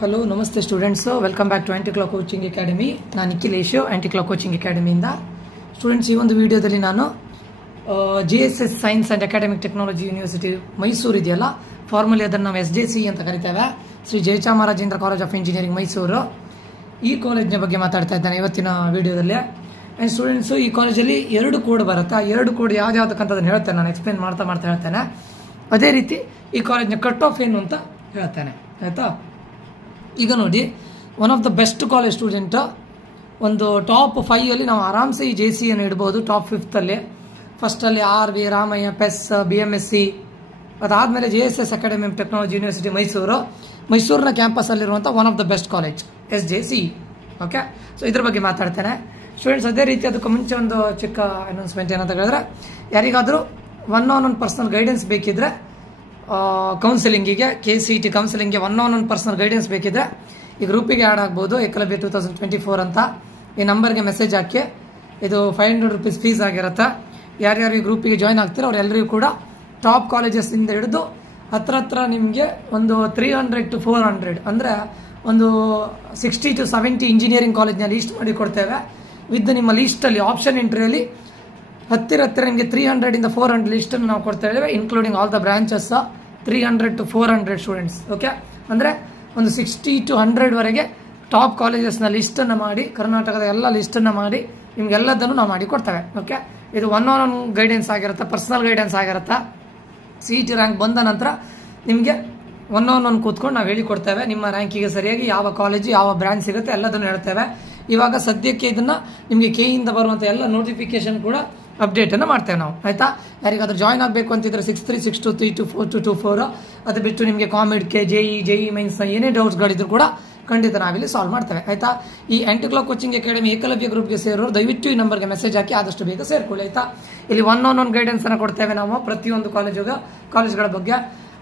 Hello ನಮಸ್ತೆ students, welcome back to anticlock coaching academy. ನಾನು Nikhilesh, ಆಂಟಿಕ್ಲಾಕ್ coaching ಅಕಾಡೆಮಿಯಿಂದ. Students, ಈ ಒಂದು ವಿಡಿಯೋದಲ್ಲಿ ನಾನು JSS science and academic technology university Mysuru ಇದೆಯಲ್ಲ, ಫಾರ್ಮಲಿ ಅದನ್ನು ನಾವು SJC ಅಂತ ಕರಿತೇವೆ, Shri Jayachamarajendra college of engineering Mysuru. ಈ ಕಾಲೇಜ್ನ ಬಗ್ಗೆ ಮಾತಾಡ್ತಾ ಇದ್ದೇನೆ ಇವತ್ತಿನ ವಿಡಿಯೋದಲ್ಲಿ. ಆ್ಯಂಡ್ ಸ್ಟೂಡೆಂಟ್ಸು, ಈ ಕಾಲೇಜಲ್ಲಿ 2 ಕೋಡ್ ಬರುತ್ತೆ. 2 ಕೋಡ್ ಯಾವ್ದಾವುದಕ್ಕಂತದನ್ನು ಹೇಳ್ತೇನೆ, ನಾನು ಎಕ್ಸ್ಪ್ಲೇನ್ ಮಾಡ್ತಾ ಹೇಳ್ತೇನೆ. ಅದೇ ರೀತಿ ಈ ಕಾಲೇಜ್ನ ಕಟ್ ಆಫ್ ಏನು ಅಂತ ಹೇಳ್ತೇನೆ, ಆಯಿತಾ. ಈಗ ನೋಡಿ, one of the best college student, ಒಂದು ಟಾಪ್ 5 ನಾವು ಆರಾಮ್ಸೆ ಈ JC ಅನ್ನು ಇಡ್ಬೋದು. ಟಾಪ್ 5 ಫಸ್ಟಲ್ಲಿ RV, ರಾಮಯ್ಯ, PES, BMSC, ಅದಾದಮೇಲೆ JSS academy of technology university ಮೈಸೂರಿನ ಕ್ಯಾಂಪಸ್ಸಲ್ಲಿರುವಂಥ one of the best college SJC. Okay, so ಇದ್ರ ಬಗ್ಗೆ ಮಾತಾಡ್ತೇನೆ ಸ್ಟೂಡೆಂಟ್ಸ್. ಅದೇ ರೀತಿ ಅದಕ್ಕೂ ಮುಂಚೆ ಒಂದು ಚಿಕ್ಕ ಅನೌನ್ಸ್ಮೆಂಟ್ ಏನಂತ ಹೇಳಿದ್ರೆ, ಯಾರಿಗಾದರೂ 1-on-1 ಪರ್ಸನಲ್ ಗೈಡೆನ್ಸ್ ಬೇಕಿದ್ರೆ, ಕೌನ್ಸಿಲಿಂಗಿಗೆ KCET ಕೌನ್ಸಿಲಿಂಗ್ಗೆ 1-on-1 ಪರ್ಸನಲ್ ಗೈಡೆನ್ಸ್ ಬೇಕಿದ್ರೆ ಈ ಗ್ರೂಪಿಗೆ ಆ್ಯಡ್ ಆಗ್ಬೋದು. ಏಕಲವ್ಯ 2024 ಅಂತ ಈ ನಂಬರ್ಗೆ ಮೆಸೇಜ್ ಹಾಕಿ. ಇದು 500 ರೂಪೀಸ್ ಫೀಸ್ ಆಗಿರುತ್ತೆ. ಯಾರ್ಯಾರು ಈ ಗ್ರೂಪಿಗೆ ಜಾಯ್ನ್ ಆಗ್ತೀರೋ ಅವರೆಲ್ಲರಿಗೂ ಕೂಡ ಟಾಪ್ ಕಾಲೇಜಸ್ಸಿಂದ ಹಿಡಿದು ಹತ್ರ ನಿಮಗೆ ಒಂದು 300 to 400 ಅಂದರೆ ಒಂದು 60 to 70 ಇಂಜಿನಿಯರಿಂಗ್ ಕಾಲೇಜ್ನ ಲೀಸ್ಟ್ ಮಾಡಿ ಕೊಡ್ತೇವೆ. ವಿತ್ ನಿಮ್ಮ ಲೀಸ್ಟಲ್ಲಿ ಆಪ್ಷನ್ ಇಂಟರ್ವ್ಯೂಲಿ ಹತ್ತಿರ ನಿಮಗೆ 300 ಇಂದ 400 ಲಿಸ್ಟನ್ನು ನಾವು ಕೊಡ್ತಾ ಇದ್ದೇವೆ, including all the branches. 300 to 400 students. Okay, ಅಂದರೆ ಒಂದು 60 to 100 ವರೆಗೆ ಟಾಪ್ ಕಾಲೇಜಸ್ನ ಲಿಸ್ಟನ್ನು ಮಾಡಿ, ಕರ್ನಾಟಕದ ಎಲ್ಲ ಲಿಸ್ಟನ್ನು ಮಾಡಿ ನಿಮಗೆಲ್ಲದನ್ನು ನಾವು ಮಾಡಿ ಕೊಡ್ತೇವೆ. ಓಕೆ, ಇದು 1-on-1 ಗೈಡೆನ್ಸ್ ಆಗಿರುತ್ತೆ, ಪರ್ಸನಲ್ ಗೈಡೆನ್ಸ್ ಆಗಿರುತ್ತೆ. CET ರ್ಯಾಂಕ್ ಬಂದ ನಂತರ ನಿಮಗೆ 1-on-1 ಕೂತ್ಕೊಂಡು ನಾವು ಹೇಳಿಕೊಡ್ತೇವೆ. ನಿಮ್ಮ ರ್ಯಾಂಕಿಗೆ ಸರಿಯಾಗಿ ಯಾವ ಕಾಲೇಜು ಯಾವ ಬ್ರಾಂಚ್ ಸಿಗುತ್ತೆ ಎಲ್ಲದನ್ನು ಹೇಳ್ತೇವೆ. ಇವಾಗ ಸದ್ಯಕ್ಕೆ ಇದನ್ನು ನಿಮಗೆ KEಯಿಂದ ಬರುವಂಥ ಎಲ್ಲ ನೋಟಿಫಿಕೇಶನ್ ಕೂಡ ಅಪ್ಡೇಟನ್ನು ಮಾಡ್ತೇವೆ ನಾವು, ಆಯಿತಾ. ಯಾರಿಗಾದ್ರೂ ಜಾಯ್ನ್ ಆಗಬೇಕು ಅಂತಿದ್ರೆ 6362324224, ಅದು ಬಿಟ್ಟು ನಿಮಗೆ ಕಾಮಿಡ್ಗೆ JE ಮೈನ್ಸ್ನ ಏನೇ ಡೌಟ್ಸ್ಗಳಿದ್ರು ಕೂಡ ಖಂಡಿತ ನಾವಿಲ್ಲಿ ಸಾಲ್ವ್ ಮಾಡ್ತೇವೆ, ಆಯಿತಾ. ಈ ಆಂಟಿಕ್ಲಾಕ್ ಕೋಚಿಂಗ್ ಅಕಾಡೆಮಿ ಏಕಲವ್ಯ ಗ್ರೂಪ್ಗೆ ಸೇರೋರು ದಯವಿಟ್ಟು ಈ ನಂಬರ್ಗೆ ಮೆಸೇಜ್ ಹಾಕಿ ಆದಷ್ಟು ಬೇಗ ಸೇರ್ಕೊಳ್ಳಿ, ಆಯಿತಾ. ಇಲ್ಲಿ 1-on-1 ಗೈಡೆನ್ಸನ್ನು ಕೊಡ್ತೇವೆ ನಾವು ಪ್ರತಿಯೊಂದು ಕಾಲೇಜ್ಗಳ ಬಗ್ಗೆ.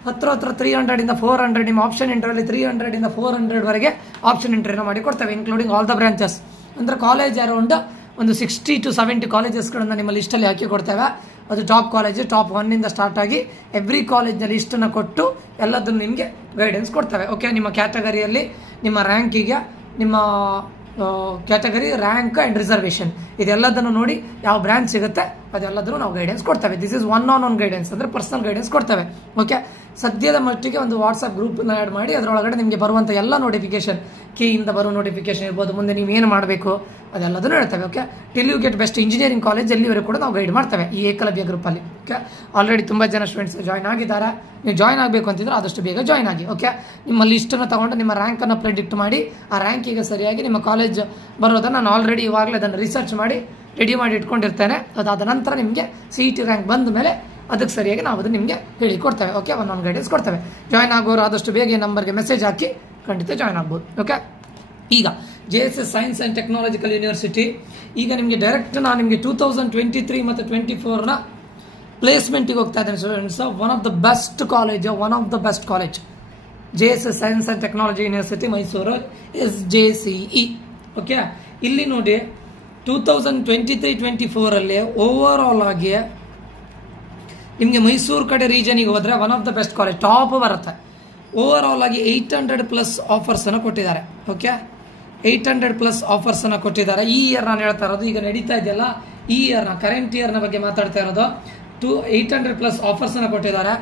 ಹತ್ರ 300 ಇಂದ 400 ನಿಮ್ಮ ಆಪ್ಷನ್ ಇಂಟರ್ವ್ಯೂಲಿ 300 ಇಂದ 400 ವರೆಗೆ ಆಪ್ಷನ್ ಇಂಟರ್ವ್ಯೂನ ಮಾಡಿ ಕೊಡ್ತೇವೆ, ಇನ್ಕ್ಲೂಡಿಂಗ್ ಆಲ್ ದ ಬ್ರಾಂಚಸ್. ಅಂದರೆ ಕಾಲೇಜ್ ಅರೌಂಡ್ ಒಂದು 60 to 70 ಕಾಲೇಜಸ್ಗಳನ್ನು ನಿಮ್ಮ ಲಿಸ್ಟಲ್ಲಿ ಹಾಕಿ ಕೊಡ್ತೇವೆ. ಅದು ಟಾಪ್ ಕಾಲೇಜ್, ಟಾಪ್ 1 ಸ್ಟಾರ್ಟ್ ಆಗಿ ಎವ್ರಿ ಕಾಲೇಜ್ನ ಲಿಸ್ಟನ್ನು ಕೊಟ್ಟು ಎಲ್ಲದನ್ನು ನಿಮಗೆ ಗೈಡೆನ್ಸ್ ಕೊಡ್ತೇವೆ. ಓಕೆ, ನಿಮ್ಮ ಕ್ಯಾಟಗರಿಯಲ್ಲಿ ನಿಮ್ಮ ರ್ಯಾಂಕಿಗೆ, ನಿಮ್ಮ ಕ್ಯಾಟಗರಿ ರ್ಯಾಂಕ್ ಆ್ಯಂಡ್ ರಿಸರ್ವೇಷನ್ ಇದೆಲ್ಲದನ್ನು ನೋಡಿ ಯಾವ ಬ್ರಾಂಚ್ ಸಿಗುತ್ತೆ ಅದೆಲ್ಲದನ್ನು ನಾವು ಗೈಡೆನ್ಸ್ ಕೊಡ್ತೇವೆ. ದಿಸ್ ಇಸ್ 1-on-1 ಗೈಡೆನ್ಸ್, ಅಂದರೆ ಪರ್ಸನಲ್ ಗೈಡೆನ್ಸ್ ಕೊಡ್ತೇವೆ. ಓಕೆ, ಸದ್ಯದ ಮಟ್ಟಿಗೆ ಒಂದು ವಾಟ್ಸಪ್ ಗ್ರೂಪನ್ನ ಆ್ಯಡ್ ಮಾಡಿ ಅದರೊಳಗಡೆ ನಿಮಗೆ ಬರುವಂಥ ಎಲ್ಲ ನೋಟಿಫಿಕೇಶನ್, KEಯಿಂದ ಬರೋ ನೋಟಿಫಿಕೇಶನ್ ಇರ್ಬೋದು, ಮುಂದೆ ನೀವು ಏನು ಮಾಡಬೇಕು ಅದೆಲ್ಲದನ್ನು ಹೇಳ್ತೇವೆ. Okay, till you get best engineering college ಎಲ್ಲಿವರೆಗೂ ಕೂಡ ನಾವು ಗೈಡ್ ಮಾಡ್ತೇವೆ ಈ ಏಕಲವ್ಯ ಗ್ರೂಪಲ್ಲಿ. ಓಕೆ, ಆಲ್ರೆಡಿ ತುಂಬ ಜನ ಸ್ಟೂಡೆಂಟ್ಸ್ ಜಾಯ್ನ್ ಆಗಿದ್ದಾರೆ. ನೀವು ಜಾಯ್ನ್ ಆಗಬೇಕು ಅಂತಿದ್ರೆ ಆದಷ್ಟು ಬೇಗ ಜಾಯ್ನ್ ಆಗಿ. ಓಕೆ, ನಿಮ್ಮ ಲಿಸ್ಟನ್ನು ತಗೊಂಡು ನಿಮ್ಮ ರ್ಯಾಂಕನ್ನು ಪ್ರೆಡಿಕ್ಟ್ ಮಾಡಿ ಆ ರ್ಯಾಂಕಿಗೆ ಸರಿಯಾಗಿ ನಿಮ್ಮ ಕಾಲೇಜ್ ಬರೋದನ್ನು ನಾನು ಆಲ್ರೆಡಿ ಇವಾಗಲೇ ಅದನ್ನು ರಿಸರ್ಚ್ ಮಾಡಿ ರೆಡಿ ಮಾಡಿ ಇಟ್ಕೊಂಡಿರ್ತೇನೆ. ಅದಾದ ನಂತರ ನಿಮಗೆ CET ರ್ಯಾಂಕ್ ಬಂದ ಮೇಲೆ ಅದಕ್ಕೆ ಸರಿಯಾಗಿ ನಾವು ಅದನ್ನು ನಿಮಗೆ ಹೇಳಿ ಕೊಡ್ತೇವೆ. ಓಕೆ, 1-on-1 ಗೈಡೆನ್ಸ್ ಕೊಡ್ತೇವೆ. ಜಾಯ್ನ್ ಆಗೋರು ಆದಷ್ಟು ಬೇಗ ಈ ನಂಬರ್ಗೆ ಮೆಸೇಜ್ ಹಾಕಿ ಖಂಡಿತ ಜಾಯ್ನ್ ಆಗ್ಬೋದು. ಓಕೆ, ಈಗ JSS science and technological university ಈಗ ನಿಮಗೆ ಡೈರೆಕ್ಟ್ ನಾನು ನಿಮಗೆ 2023 ಮತ್ತು 2024ನ ಪ್ಲೇಸ್ಮೆಂಟಿಗೆ ಹೋಗ್ತಾ ಇದ್ದೇನೆ students. One of the best college JSS science and technology university Mysuru, SJCE. Okay, ಇಲ್ಲಿ ನೋಡಿ 2023-24 ಓವರ್ ಆಲ್ ಆಗಿ ನಿಮಗೆ ಮೈಸೂರು ಕಡೆ ರೀಜನಿಗೆ ಹೋದರೆ one of the best college top ಬರುತ್ತೆ. ಓವರ್ ಆಲ್ ಆಗಿ 800+ ಆಫರ್ಸನ್ನು ಕೊಟ್ಟಿದ್ದಾರೆ. ಓಕೆ, 800+ ಆಫರ್ಸನ್ನು ಕೊಟ್ಟಿದ್ದಾರೆ. ಈ ಇಯರ್ ನಾನು ಹೇಳ್ತಾ ಇರೋದು, ಈಗ ನಡೀತಾ ಇದೆಯಲ್ಲ ಈ ಇಯರ್ನ ಕರೆಂಟ್ ಇಯರ್ನ ಬಗ್ಗೆ ಮಾತಾಡ್ತಾ ಇರೋದು. 800+ ಆಫರ್ಸನ್ನು ಕೊಟ್ಟಿದ್ದಾರೆ.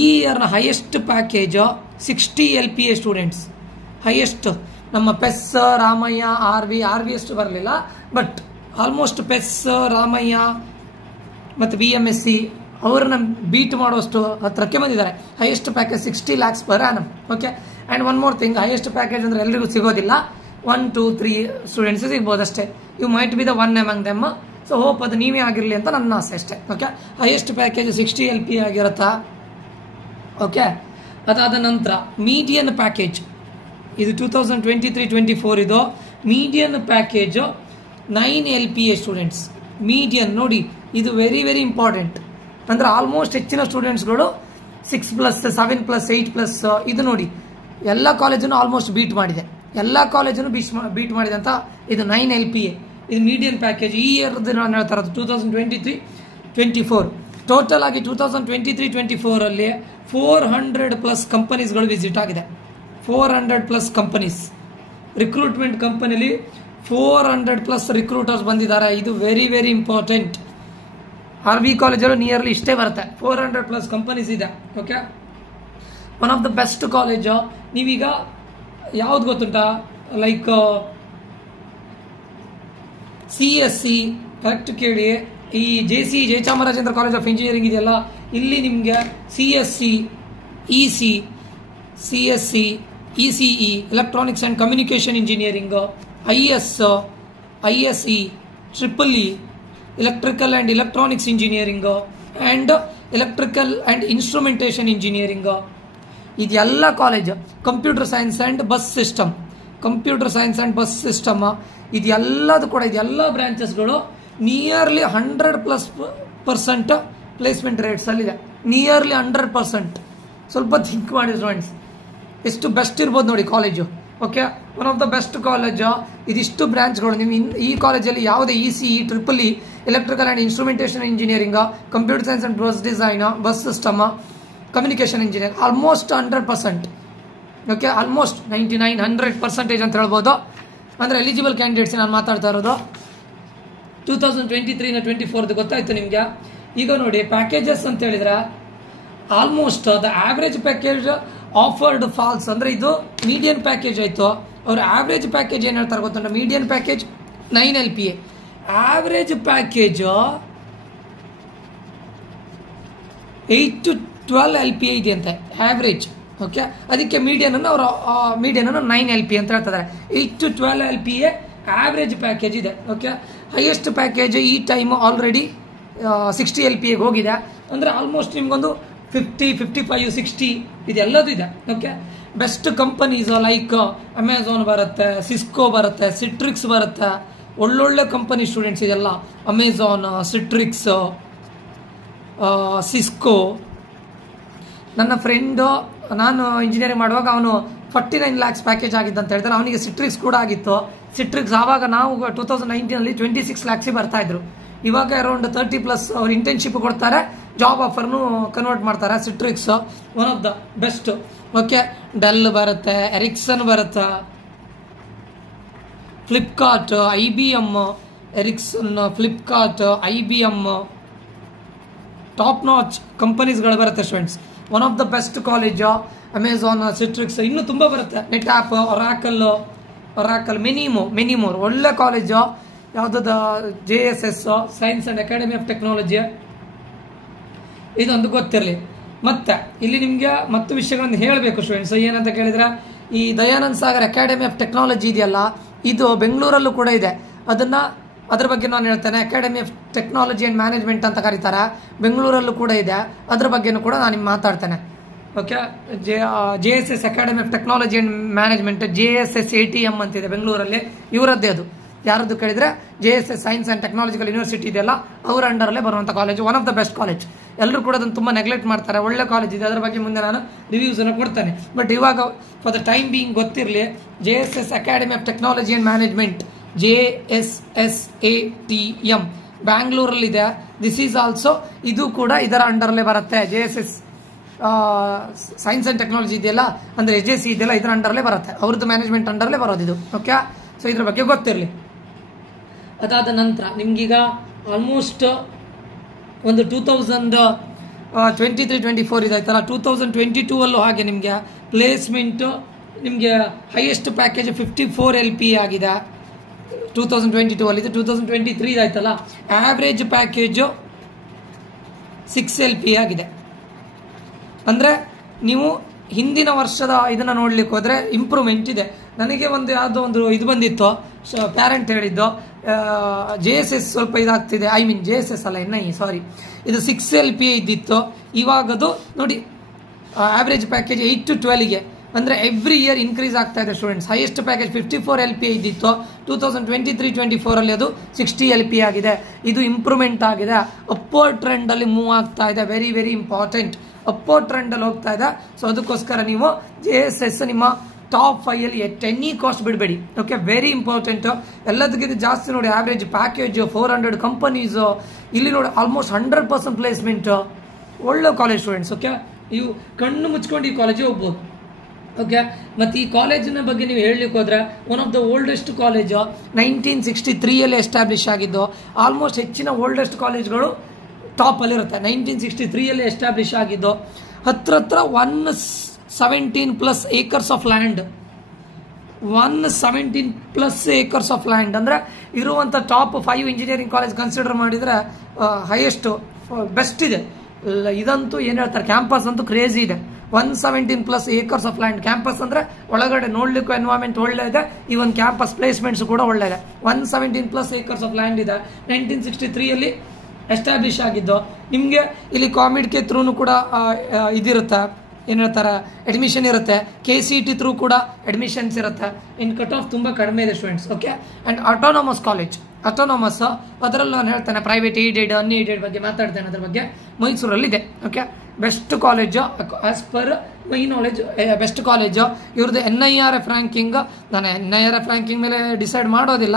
ಈ ಇಯರ್ನ highest package 60 LPA students. Highest ನಮ್ಮ PES, ರಾಮಯ್ಯ, RV ಅಷ್ಟು ಬರಲಿಲ್ಲ, ಬಟ್ ಆಲ್ಮೋಸ್ಟ್ PES, ರಾಮಯ್ಯ ಮತ್ತು BMSC ಅವರನ್ನ ಬೀಟ್ ಮಾಡುವಷ್ಟು ಹತ್ರಕ್ಕೆ ಬಂದಿದ್ದಾರೆ. Highest package 60 lakhs per annum. Okay, and one more thing, highest package ಅಂದರೆ ಎಲ್ಲರಿಗೂ ಸಿಗೋದಿಲ್ಲ, 1, 2, 3 ಸ್ಟೂಡೆಂಟ್ಸ್ ಸಿಗ್ಬೋದು ಅಷ್ಟೇ. You might be the one among them. So hope ಅದು ನೀವೇ ಆಗಿರಲಿ ಅಂತ ನನ್ನ ಆಸೆ ಅಷ್ಟೇ. ಓಕೆ, ಹೈಯೆಸ್ಟ್ ಪ್ಯಾಕೇಜ್ 60 LPA ಆಗಿರುತ್ತಾ. ಓಕೆ, ಅದಾದ ನಂತರ ಮೀಡಿಯನ್ ಪ್ಯಾಕೇಜ್ ಇದು 2023-24 ಇದು median package 9 LPA students. Median ನೋಡಿ, ಇದು ವೆರಿ ಇಂಪಾರ್ಟೆಂಟ್. ಅಂದರೆ ಆಲ್ಮೋಸ್ಟ್ ಹೆಚ್ಚಿನ ಸ್ಟೂಡೆಂಟ್ಸ್ಗಳು 6+, 7+, 8+. ಇದು ನೋಡಿ ಎಲ್ಲ ಕಾಲೇಜನ್ನು ಆಲ್ಮೋಸ್ಟ್ ಬೀಟ್ ಮಾಡಿದೆ, ಎಲ್ಲ ಕಾಲೇಜನ್ನು ಬೀಟ್ ಮಾಡಿದೆ ಅಂತ. ಇದು 9 LPA, ಇದು ಮೀಡಿಯನ್ ಪ್ಯಾಕೇಜ್. ಈ ಇಯರ್ದು ನಾನು ಹೇಳ್ತಾ ಇರೋದು 2023-24. ಟೋಟಲ್ ಆಗಿ 2023-24 400+ ಕಂಪನೀಸ್ಗಳು ವಿಸಿಟ್ ಆಗಿದೆ. 400+ ಕಂಪನೀಸ್. ರಿಕ್ರೂಟ್ಮೆಂಟ್ ಕಂಪನಿಲಿ 400+ ರಿಕ್ರೂಟರ್ಸ್ ಬಂದಿದ್ದಾರೆ. ಇದು ವೆರಿ ವೆರಿ ಇಂಪಾರ್ಟೆಂಟ್. RV ಕಾಲೇಜಲ್ಲೂ ನಿಯರ್ಲಿ ಇಷ್ಟೇ ಬರುತ್ತೆ. 400+ ಕಂಪನೀಸ್ ಇದೆ. Okay, one of the best college. ನೀವೀಗ ಯಾವ್ದು ಗೊತ್ತುಂಟಾ, ಲೈಕ್ CSC ಕರೆಕ್ಟ್ ಕೇಳಿ. ಈ ಜಯಚಾಮರಾಜೇಂದ್ರ ಕಾಲೇಜ್ ಆಫ್ ಇಂಜಿನಿಯರಿಂಗ್ ಇದೆಯಲ್ಲ, ಇಲ್ಲಿ ನಿಮಗೆ CSC, ECE electronics and communication engineering, ISE, EEE electrical and electronics engineering and electrical and instrumentation engineering, ಇದೆಲ್ಲ college. Computer science and bus system ಇದೆಲ್ಲದು ಕೂಡ, ಇದೆಲ್ಲ ಬ್ರಾಂಚಸ್ಗಳು ನಿಯರ್ಲಿ 100+% ಪ್ಲೇಸ್ಮೆಂಟ್ ರೇಟ್ಸ್ ಅಲ್ಲಿದೆ. ನಿಯರ್ಲಿ 100%. ಸ್ವಲ್ಪ ಥಿಂಕ್ ಮಾಡಿ ಸ್ಟೂಡೆಂಟ್ಸ್, ಎಷ್ಟು ಬೆಸ್ಟ್ ಇರ್ಬೋದು ನೋಡಿ college. Okay, one of the best college. ಇದಿಷ್ಟು ಬ್ರಾಂಚ್ಗಳು. ನಿಮ್ಮ ಈ ಕಾಲೇಜಲ್ಲಿ ಯಾವುದೇ ECE, EEE electrical and instrumentation engineering, computer science and bus design, bus system, communication engineering almost 100%. Okay, almost 99-100% ಅಂತ ಹೇಳ್ಬೋದು. ಅಂದರೆ ಎಲಿಜಿಬಲ್ ಕ್ಯಾಂಡಿಡೇಟ್ಸ್ ನಾನು ಮಾತಾಡ್ತಾ ಇರೋದು. 2023-24 ಗೊತ್ತಾಯ್ತು ನಿಮಗೆ. ಈಗ ನೋಡಿ ಪ್ಯಾಕೇಜಸ್ ಅಂತ ಹೇಳಿದ್ರೆ almost the average package offered falls, ಅಂದರೆ ಇದು ಮೀಡಿಯನ್ ಪ್ಯಾಕೇಜ್ ಆಯಿತು. ಅವ್ರ ಆವ್ರೇಜ್ ಪ್ಯಾಕೇಜ್ ಏನು ಹೇಳ್ತಾರೆ ಗೊತ್ತುಂಟ, median package 9 LPA, average package 8 to 12 LPA ಇದೆ ಅಂತೆ ಆವ್ರೇಜ್. ಓಕೆ, ಅದಕ್ಕೆ ಮೀಡಿಯನ್ ಅನ್ನು 9 LPA ಅಂತ ಹೇಳ್ತಿದ್ದಾರೆ. 8 to 12 LPA ಆವ್ರೇಜ್ ಪ್ಯಾಕೇಜ್ ಇದೆ. ಓಕೆ, ಹೈಯೆಸ್ಟ್ ಪ್ಯಾಕೇಜ್ ಈ ಟೈಮ್ ಆಲ್ರೆಡಿ 60 LPAಗೆ ಹೋಗಿದೆ. ಅಂದರೆ ಆಲ್ಮೋಸ್ಟ್ ನಿಮ್ಗೊಂದು 50, 55, 60 ಇದೆಲ್ಲದು ಇದೆ. Okay, best companies like Amazon ಬರುತ್ತೆ, ಸಿಸ್ಕೋ ಬರುತ್ತೆ, ಸಿಟ್ರಿಕ್ಸ್ ಬರುತ್ತೆ. ಒಳ್ಳೊಳ್ಳೆ ಕಂಪನಿ ಸ್ಟೂಡೆಂಟ್ಸ್ ಇದೆಲ್ಲ. Amazon, Citrix, Cisco. ನನ್ನ ಫ್ರೆಂಡು, ನಾನು ಇಂಜಿನಿಯರಿಂಗ್ ಮಾಡುವಾಗ ಅವನು 49 lakhs ಪ್ಯಾಕೇಜ್ ಆಗಿದ್ದ ಅಂತ ಹೇಳ್ತಾರೆ. ಅವನಿಗೆ ಸಿಟ್ರಿಕ್ಸ್ ಕೂಡ ಆಗಿತ್ತು. ಸಿಟ್ರಿಕ್ಸ್ ಆವಾಗ ನಾವು 2019 26 lakhs ಬರ್ತಾ ಇದ್ರು. ಇವಾಗ ಅರೌಂಡ್ 30+ ಅವ್ರು ಇಂಟರ್ನ್ಶಿಪ್ ಕೊಡ್ತಾರೆ, ಜಾಬ್ ಆಫರ್ನು ಕನ್ವರ್ಟ್ ಮಾಡ್ತಾರೆ. Citrix one of the best. Okay, Dell ಬರುತ್ತೆ, ಎರಿಕ್ಸನ್ ಬರುತ್ತೆ, Flipkart, IBM, Ericsson, Flipkart, IBM top notch ಕಂಪನೀಸ್ಗಳು ಬರುತ್ತೆ students. One of the best college. Amazon, Citrix, ಇನ್ನೂ ತುಂಬ ಬರುತ್ತೆ. ನೆಟ್ ಆ್ಯಪ್, ಒರಾಕಲ್, ಮೆನಿಮೋರ್ ಒಳ್ಳೆ ಕಾಲೇಜು. ಯಾವುದಾದ JSS science and academy of technology, ಇದೊಂದು ಗೊತ್ತಿರಲಿ. ಮತ್ತೆ ಇಲ್ಲಿ ನಿಮಗೆ ಮತ್ತು ವಿಷಯಗಳನ್ನು ಹೇಳಬೇಕು ಸ್ಟೂಡೆಂಟ್ಸ್. ಏನಂತ ಕೇಳಿದ್ರೆ, ಈ Dayanand Sagar academy of technology ಇದೆಯಲ್ಲ, ಇದು ಬೆಂಗಳೂರಲ್ಲೂ ಕೂಡ ಇದೆ. ಅದ್ರ ಬಗ್ಗೆ ನಾನು ಹೇಳ್ತೇನೆ. Academy of technology and management ಅಂತ ಕರೀತಾರೆ, ಬೆಂಗಳೂರಲ್ಲೂ ಕೂಡ ಇದೆ. ಅದ್ರ ಬಗ್ಗೆನೂ ಕೂಡ ನಾನು ಮಾತಾಡ್ತೇನೆ. Okay, JSS academy of technology and management, JSS ATM ಅಂತಿದೆ ಬೆಂಗಳೂರಲ್ಲಿ. ಇವರದ್ದೇ ಅದು. ಯಾರದ್ದು ಕೇಳಿದ್ರೆ JSS science and technological university ಇದೆಯಲ್ಲ, ಅವರ ಅಂಡರಲ್ಲೇ ಬರುವಂಥ college. One of the best college. ಎಲ್ಲರೂ ಕೂಡ ಅದನ್ನು ತುಂಬ ನೆಗ್ಲೆಕ್ಟ್ ಮಾಡ್ತಾರೆ. ಒಳ್ಳೆ ಕಾಲೇಜ್ ಇದೆ, ಅದರ ಬಗ್ಗೆ ಮುಂದೆ ನಾನು ರಿವ್ಯೂಸನ್ನು ಕೊಡ್ತೇನೆ. ಬಟ್ ಇವಾಗ ಫಾರ್ ದ ಟೈಮ್ ಬೀಯಿಂಗ್ ಗೊತ್ತಿರಲಿ, JSS academy of technology and management, JSS ATM ಬ್ಯಾಂಗ್ಳೂರಲ್ಲಿದೆ. ದಿಸ್ ಈಸ್ ಆಲ್ಸೋ, ಇದು ಕೂಡ ಇದರ ಅಂಡರಲ್ಲೇ ಬರುತ್ತೆ. JSS ಸೈನ್ಸ್ ಆ್ಯಂಡ್ ಟೆಕ್ನಾಲಜಿ ಇದೆಯಲ್ಲ, ಅಂದರೆ SJC ಇದೆಯಲ್ಲ, ಇದರ ಅಂಡರಲ್ಲೇ ಬರುತ್ತೆ. ಅವ್ರದ್ದು ಮ್ಯಾನೇಜ್ಮೆಂಟ್ ಅಂಡರಲ್ಲೇ ಬರೋದು ಇದು. ಓಕೆ, ಸೊ ಇದ್ರ ಬಗ್ಗೆ ಗೊತ್ತಿರಲಿ. ಅದಾದ ನಂತರ ನಿಮ್ಗೀಗ ಆಲ್ಮೋಸ್ಟ್ ಒಂದು 2023-24 ಇದಾಯ್ತಲ್ಲ, 2022 ಹಾಗೆ ನಿಮಗೆ ಪ್ಲೇಸ್ಮೆಂಟು ನಿಮಗೆ ಹೈಯೆಸ್ಟ್ ಪ್ಯಾಕೇಜ್ 54 LPA ಆಗಿದೆ 2022 ಇದು. 2023 ಇದಾಯ್ತಲ್ಲ, ಆವ್ರೇಜ್ ಪ್ಯಾಕೇಜು 6 LPA ಆಗಿದೆ. ಅಂದರೆ ನೀವು ಹಿಂದಿನ ವರ್ಷದ ಇದನ್ನು ನೋಡ್ಲಿಕ್ಕೆ ಹೋದರೆ ಇಂಪ್ರೂವ್ಮೆಂಟ್ ಇದೆ. ನನಗೆ ಯಾವುದೋ ಒಂದು ಇದು ಬಂದಿತ್ತು, ಪ್ಯಾರೆಂಟ್ ಹೇಳಿದ್ದು JSS ಸ್ವಲ್ಪ ಇದಾಗ್ತಿದೆ. JSS ಅಲ್ಲ, NIE, ಸಾರಿ. ಇದು 6 LPA ಇದ್ದಿತ್ತು. ಇವಾಗದು ನೋಡಿ ಆವ್ರೇಜ್ ಪ್ಯಾಕೇಜ್ 8 to 12ಗೆ, ಅಂದರೆ ಎವ್ರಿ ಇಯರ್ ಇನ್ಕ್ರೀಸ್ ಆಗ್ತಾ ಇದೆ ಸ್ಟೂಡೆಂಟ್ಸ್. ಹೈಯೆಸ್ಟ್ ಪ್ಯಾಕೇಜ್ 54 LPA ಇದ್ದಿತ್ತು. 2023-24 ಅದು 60 LPA ಆಗಿದೆ. ಇದು ಇಂಪ್ರೂವ್ಮೆಂಟ್ ಆಗಿದೆ. ಅಪ್ಪೋರ್ಡ್ ಟ್ರೆಂಡಲ್ಲಿ ಮೂವ್ ಆಗ್ತಾ ಇದೆ. Very very important. ಅಪ್ಪೋರ್ಡ್ ಟ್ರೆಂಡಲ್ಲಿ ಹೋಗ್ತಾ ಇದೆ. ಸೊ ಅದಕ್ಕೋಸ್ಕರ ನೀವು JSS ನಿಮ್ಮ ಟಾಪ್ 5 ಎಟ್ ಎನಿ ಕಾಸ್ಟ್ ಬಿಡಬೇಡಿ. Okay, very important. ಎಲ್ಲದಕ್ಕಿಂತ ಜಾಸ್ತಿ ನೋಡಿ ಆವ್ರೇಜ್ ಪ್ಯಾಕೇಜ್ 400 ಕಂಪನೀಸು. ಇಲ್ಲಿ ನೋಡಿ ಆಲ್ಮೋಸ್ಟ್ 100% ಪ್ಲೇಸ್ಮೆಂಟ್. ಒಳ್ಳೆ ಕಾಲೇಜ್ ಸ್ಟೂಡೆಂಟ್ಸ್. ಓಕೆ, ನೀವು ಕಣ್ಣು ಮುಚ್ಕೊಂಡು ಈ ಕಾಲೇಜಿಗೆ ಹೋಗ್ಬೋದು. ಓಕೆ. ಮತ್ತು ಈ ಕಾಲೇಜಿನ ಬಗ್ಗೆ ನೀವು ಹೇಳಲಿಕ್ಕೆ ಹೋದ್ರೆ one of the oldest college 1963 establish ಆಗಿದ್ದು. ಆಲ್ಮೋಸ್ಟ್ ಹೆಚ್ಚಿನ ಓಲ್ಡೆಸ್ಟ್ ಕಾಲೇಜ್ಗಳು ಟಾಪಲ್ಲಿ ಇರುತ್ತೆ. 1963 ಎಸ್ಟಾಬ್ಲಿಷ್ ಆಗಿದ್ದು. ಹತ್ರ 117+ acres of land, 117+ acres of land ಅಂದರೆ ಇರುವಂಥ ಟಾಪ್ 5 ಇಂಜಿನಿಯರಿಂಗ್ ಕಾಲೇಜ್ ಕನ್ಸಿಡರ್ ಮಾಡಿದರೆ ಹೈಯೆಸ್ಟ್ ಬೆಸ್ಟ್ ಇದೆ. ಇದಂತೂ ಏನು ಹೇಳ್ತಾರೆ, ಕ್ಯಾಂಪಸ್ ಅಂತೂ ಕ್ರೇಜಿ ಇದೆ. 117+ ಏಕರ್ಸ್ ಆಫ್ ಲ್ಯಾಂಡ್. ಕ್ಯಾಂಪಸ್ ಅಂದರೆ ಒಳಗಡೆ ನೋಡ್ಲಿಕ್ಕೂ ಎನ್ವೈರನ್ಮೆಂಟ್ ಒಳ್ಳೆ ಇದೆ, ಈವನ್ ಕ್ಯಾಂಪಸ್ ಪ್ಲೇಸ್ಮೆಂಟ್ಸ್ ಕೂಡ ಒಳ್ಳೆ ಇದೆ. 117+ ಏಕರ್ಸ್ ಆಫ್ ಲ್ಯಾಂಡ್ ಇದೆ. 1963 ಎಸ್ಟಾಬ್ಲಿಷ್ ಆಗಿದ್ದು. ನಿಮಗೆ ಇಲ್ಲಿ ಕಾಮಿಡ್ಕೆ ಥ್ರೂನು ಕೂಡ ಇದಿರುತ್ತೆ, ಏನು ಹೇಳ್ತಾರೆ, ಅಡ್ಮಿಷನ್ ಇರುತ್ತೆ. KCET ಥ್ರೂ ಕೂಡ ಅಡ್ಮಿಷನ್ಸ್ ಇರುತ್ತೆ. ಇನ್ ಕಟ್ ಆಫ್ ತುಂಬ ಕಡಿಮೆ ಇದೆ students. Okay. And autonomous college, autonomous ಅದರಲ್ಲಿ ನಾನು ಹೇಳ್ತೇನೆ, ಪ್ರೈವೇಟ್ ಏಡೆಡ್ ಅನ್ಏಡೆಡ್ ಬಗ್ಗೆ ಮಾತಾಡ್ತೇನೆ. ಅದ್ರ ಬಗ್ಗೆ ಮೈಸೂರಲ್ಲಿದೆ. Okay. Best college as per my knowledge, best college. ಇವ್ರದ್ದು NIRF ರ್ಯಾಂಕಿಂಗ್, ನಾನು NIRF ರ್ಯಾಂಕಿಂಗ್ ಮೇಲೆ ಡಿಸೈಡ್ ಮಾಡೋದಿಲ್ಲ.